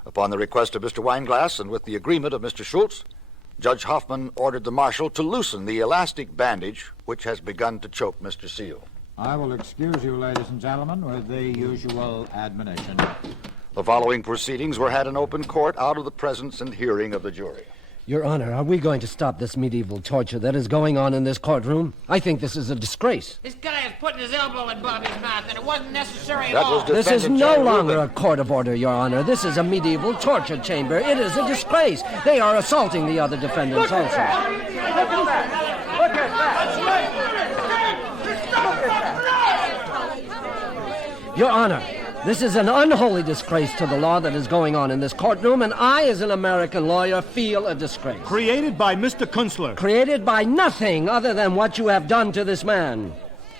Upon the request of Mr. Weinglass and with the agreement of Mr. Schultz, Judge Hoffman ordered the marshal to loosen the elastic bandage which has begun to choke Mr. Seale. I will excuse you, ladies and gentlemen, with the usual admonition. The following proceedings were had in open court out of the presence and hearing of the jury. Your Honor, are we going to stop this medieval torture that is going on in this courtroom? I think this is a disgrace. This guy is putting his elbow in Bobby's mouth, and it wasn't necessary at all. This is no longer a court of order, Your Honor. This is a medieval torture chamber. It is a disgrace. They are assaulting the other defendants also. Look at that! Your Honor, this is an unholy disgrace to the law that is going on in this courtroom, and I, as an American lawyer, feel a disgrace. Created by Mr. Kunstler. Created by nothing other than what you have done to this man.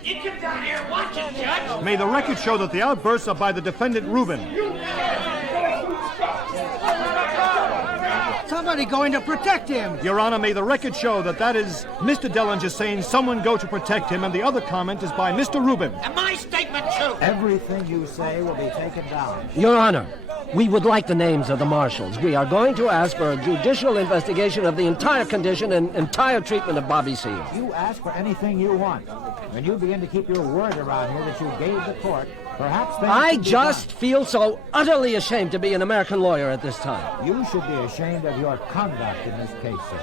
You come down here and watch it, Judge. May the record show that the outbursts are by the defendant Reuben. Somebody going to protect him. Your Honor, may the record show that is Mr. Dellinger saying someone go to protect him, and the other comment is by Mr. Reuben. And my statement, too. Everything you say will be taken down. Your Honor, we would like the names of the marshals. We are going to ask for a judicial investigation of the entire condition and entire treatment of Bobby Seale. You ask for anything you want. When you begin to keep your word around here that you gave the court, perhaps I just feel so utterly ashamed to be an American lawyer at this time. You should be ashamed of your conduct in this case, sir.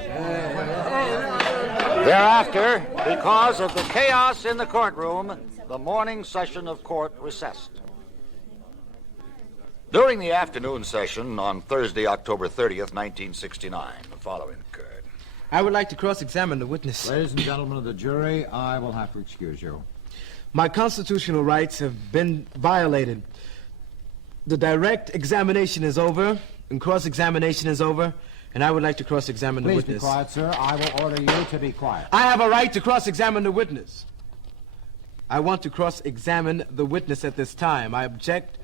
Thereafter, because of the chaos in the courtroom, the morning session of court recessed. During the afternoon session on Thursday, October 30th, 1969, the following occurred. I would like to cross-examine the witness. Ladies and gentlemen of the jury, I will have to excuse you. My constitutional rights have been violated. The direct examination is over, and cross-examination is over, and I would like to cross-examine the Please witness. be quiet, sir. I will order you to be quiet. I have a right to cross-examine the witness. I want to cross-examine the witness at this time. I object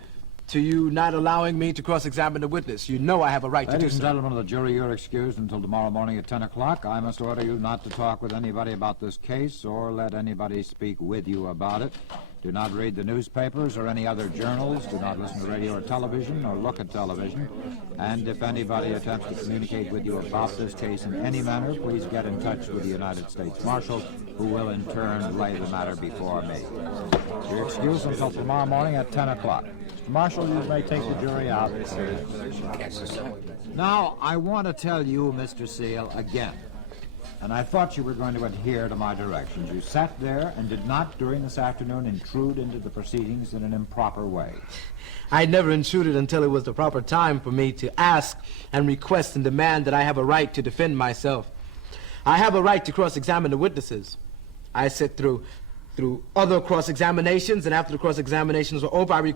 to you not allowing me to cross-examine the witness. You know I have a right to do Ladies and so. gentlemen of the jury, you're excused until tomorrow morning at 10 o'clock. I must order you not to talk with anybody about this case or let anybody speak with you about it. Do not read the newspapers or any other journals. Do not listen to radio or television or look at television. And if anybody attempts to communicate with you about this case in any manner, please get in touch with the United States Marshal, who will in turn lay the matter before me. You're excused until tomorrow morning at 10 o'clock. Mr. Marshal, you may take the jury out. Now, I want to tell you, Mr. Seale, again, and I thought you were going to adhere to my directions. You sat there and did not, during this afternoon, intrude into the proceedings in an improper way. I never intruded until it was the proper time for me to ask and request and demand that I have a right to defend myself. I have a right to cross-examine the witnesses. I sit through other cross-examinations, and after the cross-examinations were over, I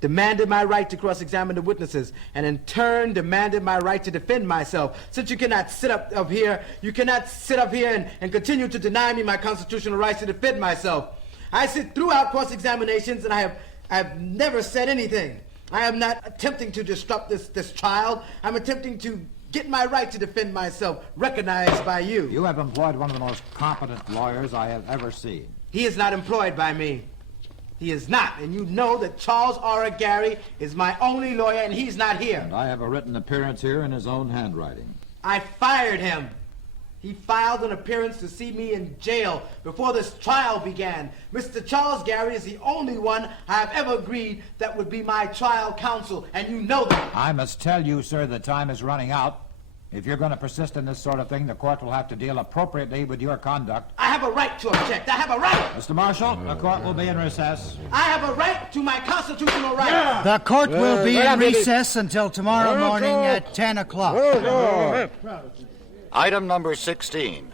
demanded my right to cross-examine the witnesses, and in turn demanded my right to defend myself. Since you cannot sit up here and continue to deny me my constitutional rights to defend myself. I sit throughout cross-examinations, and I have never said anything. I am not attempting to disrupt this trial. I'm attempting to get my right to defend myself recognized by you. You have employed one of the most competent lawyers I have ever seen. He is not employed by me. He is not, and you know that Charles R. Gary is my only lawyer, and he's not here. And I have a written appearance here in his own handwriting. I fired him. He filed an appearance to see me in jail before this trial began. Mr. Charles Gary is the only one I have ever agreed that would be my trial counsel, and you know that. I must tell you, sir, the time is running out. If you're going to persist in this sort of thing, the court will have to deal appropriately with your conduct. I have a right to object. I have a right. Mr. Marshal, the court will be in recess. I have a right to my constitutional rights. The court will be in recess until tomorrow morning at 10 o'clock. Item number 16.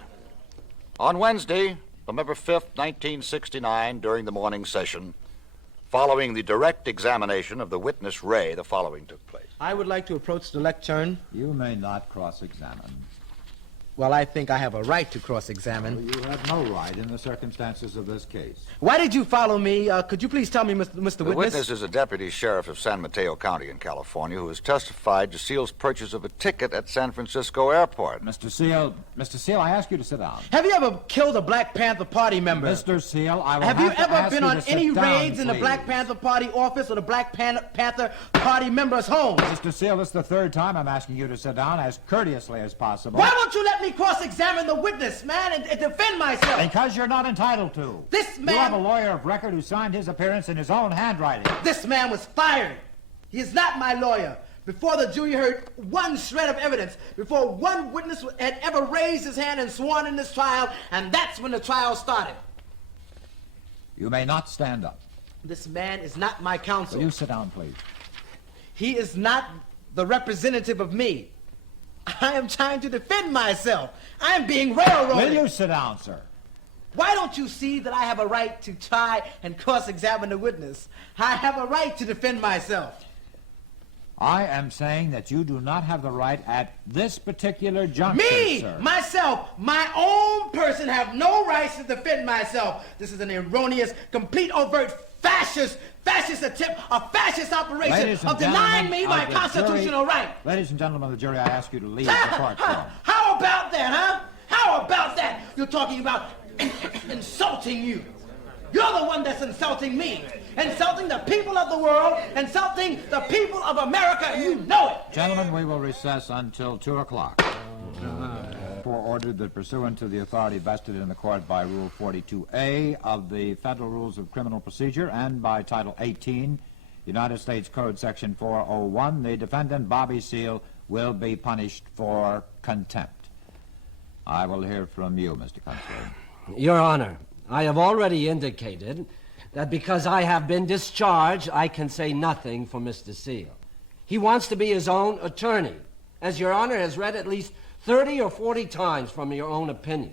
On Wednesday, November 5th, 1969, during the morning session, following the direct examination of the witness Ray, the following took place. I would like to approach the lectern. You may not cross-examine. Well, I think I have a right to cross-examine. You have no right in the circumstances of this case. Why did you follow me? Could you please tell me, Mr. Witness? The witness is a deputy sheriff of San Mateo County in California who has testified to Seale's purchase of a ticket at San Francisco Airport. Mr. Seale, I ask you to sit down. Have you ever killed a Black Panther Party member? Mr. Seale, I will have you ever been on any raids in the please. Black Panther Party office or the Black Panther Party members' homes? Mr. Seale, this is the third time I'm asking you to sit down as courteously as possible. Why won't you let me cross-examine the witness, man, and defend myself? Because you're not entitled to. This man... You have a lawyer of record who signed his appearance in his own handwriting. This man was fired. He is not my lawyer. Before the jury heard one shred of evidence, before one witness had ever raised his hand and sworn in this trial, and that's when the trial started. You may not stand up. This man is not my counsel. Will you sit down, please? He is not the representative of me. I am trying to defend myself. I am being railroaded. Will you sit down, sir? Why don't you see that I have a right to try and cross-examine the witness? I have a right to defend myself. I am saying that you do not have the right at this particular juncture, Me, sir. myself, my own person have no rights to defend myself. This is an erroneous, complete, overt fascist attempt, a fascist operation of denying me my constitutional right. Ladies and gentlemen of the jury, I ask you to leave the courtroom. How about that, huh? How about that? You're talking about insulting you. You're the one that's insulting me. Insulting the people of the world, insulting the people of America, and you know it. Gentlemen, we will recess until 2 o'clock. Ordered that pursuant to the authority vested in the court by Rule 42A of the Federal Rules of Criminal Procedure and by Title 18, United States Code Section 401, the defendant, Bobby Seale, will be punished for contempt. I will hear from you, Mr. Constable. Your Honor, I have already indicated that because I have been discharged, I can say nothing for Mr. Seale. He wants to be his own attorney, as Your Honor has read at least 30 or 40 times from your own opinion.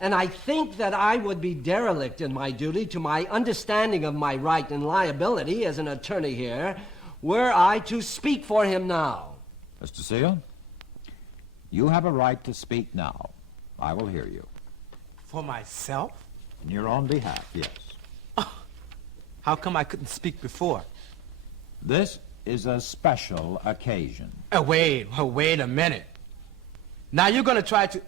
And I think that I would be derelict in my duty to my understanding of my right and liability as an attorney here were I to speak for him now. Mr. Seale, You have a right to speak now. I will hear you. For myself? In your own behalf, yes. How come I couldn't speak before? This is a special occasion. Wait a minute. Now you're going to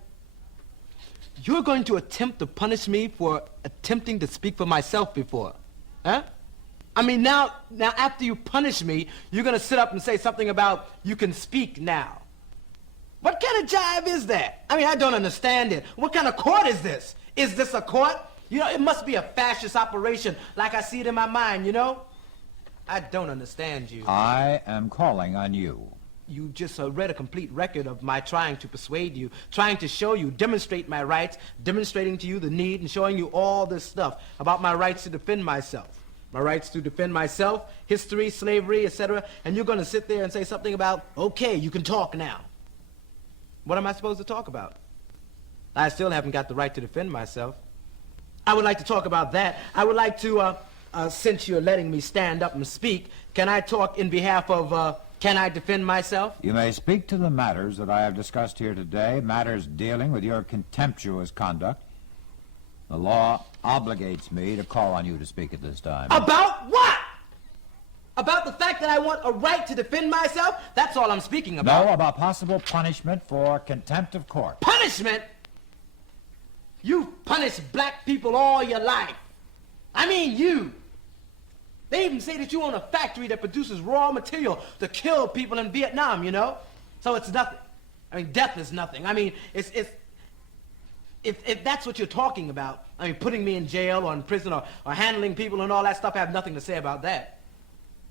attempt to punish me for attempting to speak for myself before, huh? I mean, now after you punish me, you're going to sit up and say something about you can speak now. What kind of jive is that? I mean, I don't understand it. What kind of court is this? Is this a court? You know, it must be a fascist operation like I see it in my mind, you know? I don't understand you. I am calling on you. You just read a complete record of my trying to persuade you, trying to show you, demonstrate my rights, demonstrating to you the need, and showing you all this stuff about my rights to defend myself. My rights to defend myself, history, slavery, etc. And you're going to sit there and say something about, okay, you can talk now. What am I supposed to talk about? I still haven't got the right to defend myself. I would like to talk about that. I would like to, since you're letting me stand up and speak, can I talk in behalf of, can I defend myself? You may speak to the matters that I have discussed here today, matters dealing with your contemptuous conduct. The law obligates me to call on you to speak at this time. About what? About the fact that I want a right to defend myself? That's all I'm speaking about. No, about possible punishment for contempt of court. Punishment? You've punished black people all your life. I mean you. They even say that you own a factory that produces raw material to kill people in Vietnam, you know? So it's nothing. I mean, death is nothing. I mean, if that's what you're talking about, I mean, putting me in jail or in prison or handling people and all that stuff, I have nothing to say about that.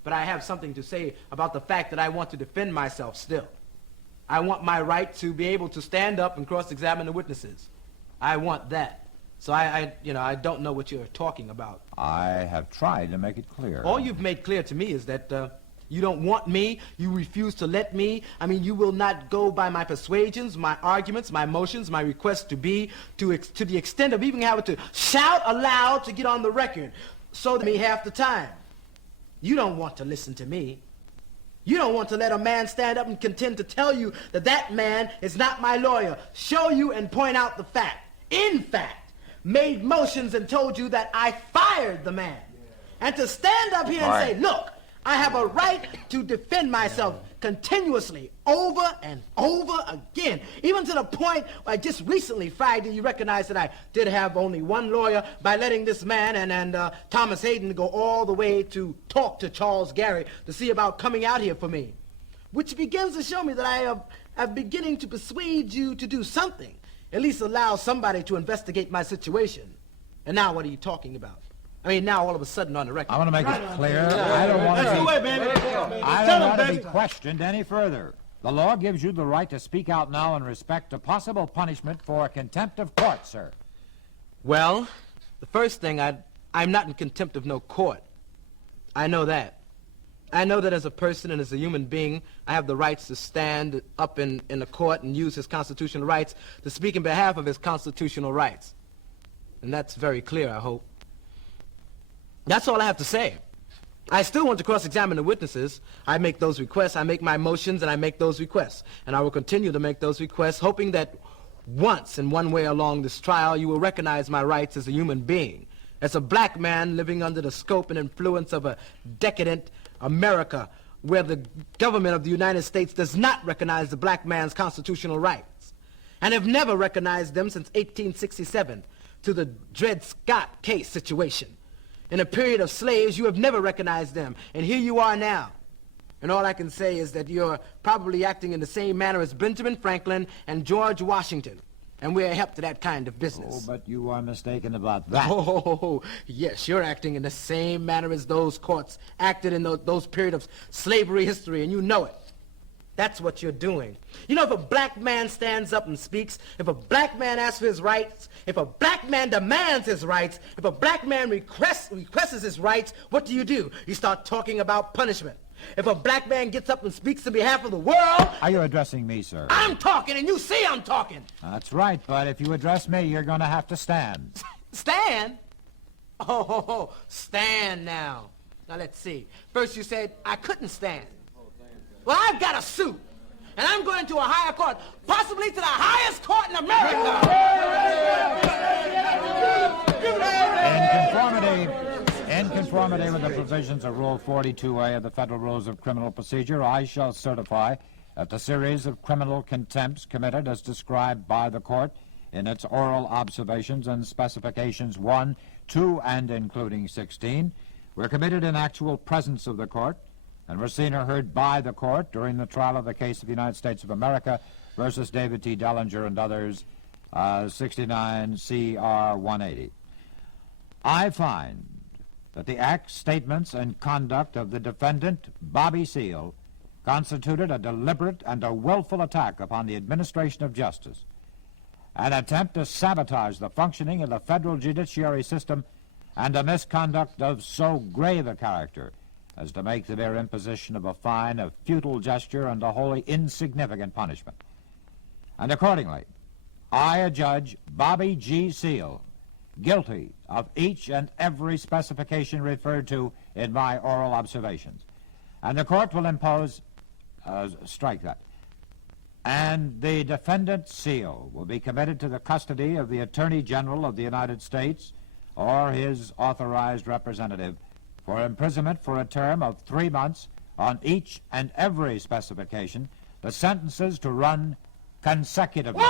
But I have something to say about the fact that I want to defend myself still. I want my right to be able to stand up and cross-examine the witnesses. I want that. So I don't know what you're talking about. I have tried to make it clear. All you've made clear to me is that you don't want me, you refuse to let me. I mean, you will not go by my persuasions, my arguments, my motions, my requests to the extent of even having to shout aloud to get on the record, so that me half the time. You don't want to listen to me. You don't want to let a man stand up and contend to tell you that that man is not my lawyer, show you and point out the fact. In fact, made motions and told you that I fired the man. And to stand up here and say, look, I have a right to defend myself continuously over and over again. Even to the point where just recently, Friday, you recognized that I did have only one lawyer by letting this man and Thomas Hayden go all the way to talk to Charles Gary to see about coming out here for me. Which begins to show me that I am beginning to persuade you to do something. At least allow somebody to investigate my situation. And now what are you talking about? I mean, now all of a sudden on the record. I want to make it clear. I don't want to be questioned any further. The law gives you the right to speak out now in respect to possible punishment for contempt of court, sir. Well, the first thing, I'm not in contempt of no court. I know that. I know that as a person and as a human being, I have the rights to stand up in the court and use his constitutional rights to speak in behalf of his constitutional rights. And that's very clear, I hope. That's all I have to say. I still want to cross-examine the witnesses. I make those requests. I make my motions and I make those requests. And I will continue to make those requests, hoping that once in one way along this trial, you will recognize my rights as a human being, as a black man living under the scope and influence of a decadent America, where the government of the United States does not recognize the black man's constitutional rights, and have never recognized them since 1867, to the Dred Scott case situation. In a period of slaves, you have never recognized them, and here you are now. And all I can say is that you're probably acting in the same manner as Benjamin Franklin and George Washington. And we're hep to that kind of business. Oh, but you are mistaken about that. Oh, yes, you're acting in the same manner as those courts acted in those period of slavery history, and you know it. That's what you're doing. You know, if a black man stands up and speaks, if a black man asks for his rights, if a black man demands his rights, if a black man requests his rights, what do? You start talking about punishment. If a black man gets up and speaks on behalf of the world... Are you addressing me, sir? I'm talking, and you see I'm talking. That's right, but if you address me, you're going to have to stand. Stand? Oh, stand now. Now, let's see. First you said I couldn't stand. Well, I've got a suit. and I'm going to a higher court, possibly to the highest court in America. In conformity with the provisions of Rule 42A of the Federal Rules of Criminal Procedure, I shall certify that the series of criminal contempts committed as described by the court in its oral observations and specifications 1, 2, and including 16, were committed in actual presence of the court and were seen or heard by the court during the trial of the case of the United States of America versus David T. Dellinger and others, 69 CR 180. I find that the acts, statements, and conduct of the defendant, Bobby Seale, constituted a deliberate and a willful attack upon the administration of justice, an attempt to sabotage the functioning of the federal judiciary system, and a misconduct of so grave a character as to make the mere imposition of a fine a futile gesture and a wholly insignificant punishment. And accordingly, I adjudge Bobby G. Seale guilty of each and every specification referred to in my oral observations. And the court will impose, strike that, and the defendant Seale will be committed to the custody of the Attorney General of the United States or his authorized representative for imprisonment for a term of 3 months on each and every specification, the sentences to run consecutively.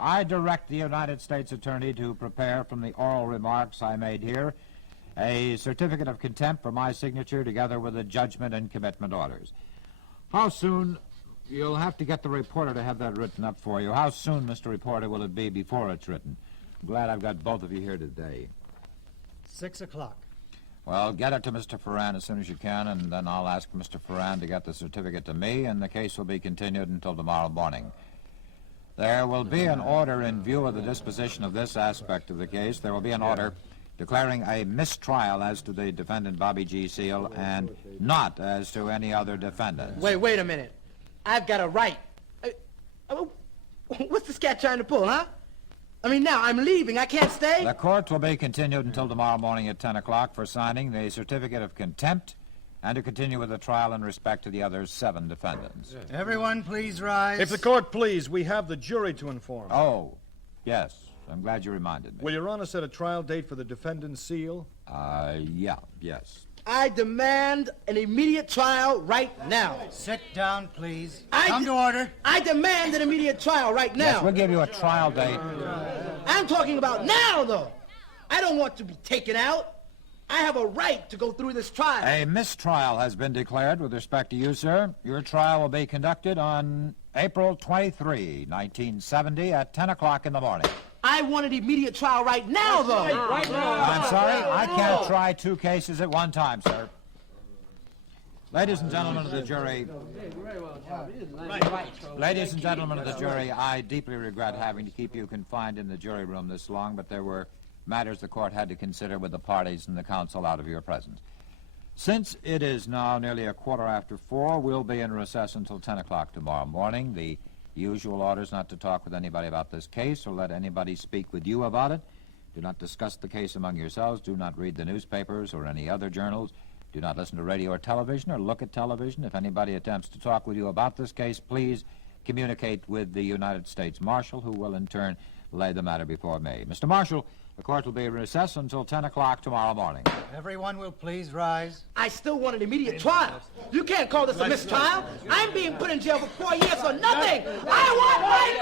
I direct the United States Attorney to prepare from the oral remarks I made here a certificate of contempt for my signature together with the judgment and commitment orders. How soon? You'll have to get the reporter to have that written up for you. How soon, Mr. Reporter, will it be before it's written? I'm glad I've got both of you here today. 6 o'clock. Well, get it to Mr. Ferran as soon as you can, and then I'll ask Mr. Ferran to get the certificate to me, and the case will be continued until tomorrow morning. There will be an order in view of the disposition of this aspect of the case. There will be an order declaring a mistrial as to the defendant, Bobby G. Seale, and not as to any other defendants. Wait a minute. I've got a right. What's this cat trying to pull, huh? I mean, now, I'm leaving. I can't stay. The court will be continued until tomorrow morning at 10 o'clock for signing the certificate of contempt and to continue with the trial in respect to the other 7 defendants. Everyone, please rise. If the court please, we have the jury to inform. Oh, yes. I'm glad you reminded me. Will Your Honor set a trial date for the defendant Seale? Yes. I demand an immediate trial right now. Sit down, please. Come to order. I demand an immediate trial right now. Yes, we'll give you a trial date. I'm talking about now, though. I don't want to be taken out. I have a right to go through this trial. A mistrial has been declared with respect to you, sir. Your trial will be conducted on April 23, 1970 at 10 o'clock in the morning. I want an immediate trial right now, though. Right now. I'm sorry, I can't try 2 cases at one time, sir. Ladies and gentlemen of the jury, I deeply regret having to keep you confined in the jury room this long, but there were matters the court had to consider with the parties and the counsel out of your presence. Since it is now nearly 4:15, we'll be in recess until 10 o'clock tomorrow morning. The usual orders not to talk with anybody about this case or let anybody speak with you about it. Do not discuss the case among yourselves. Do not read the newspapers or any other journals. Do not listen to radio or television or look at television. If anybody attempts to talk with you about this case, please communicate with the United States Marshal, who will in turn lay the matter before me. Mr. Marshal, the court will be in recess until 10 o'clock tomorrow morning. Everyone will please rise. I still want an immediate trial. You can't call this a mistrial. I'm being put in jail for 4 years for nothing. I want my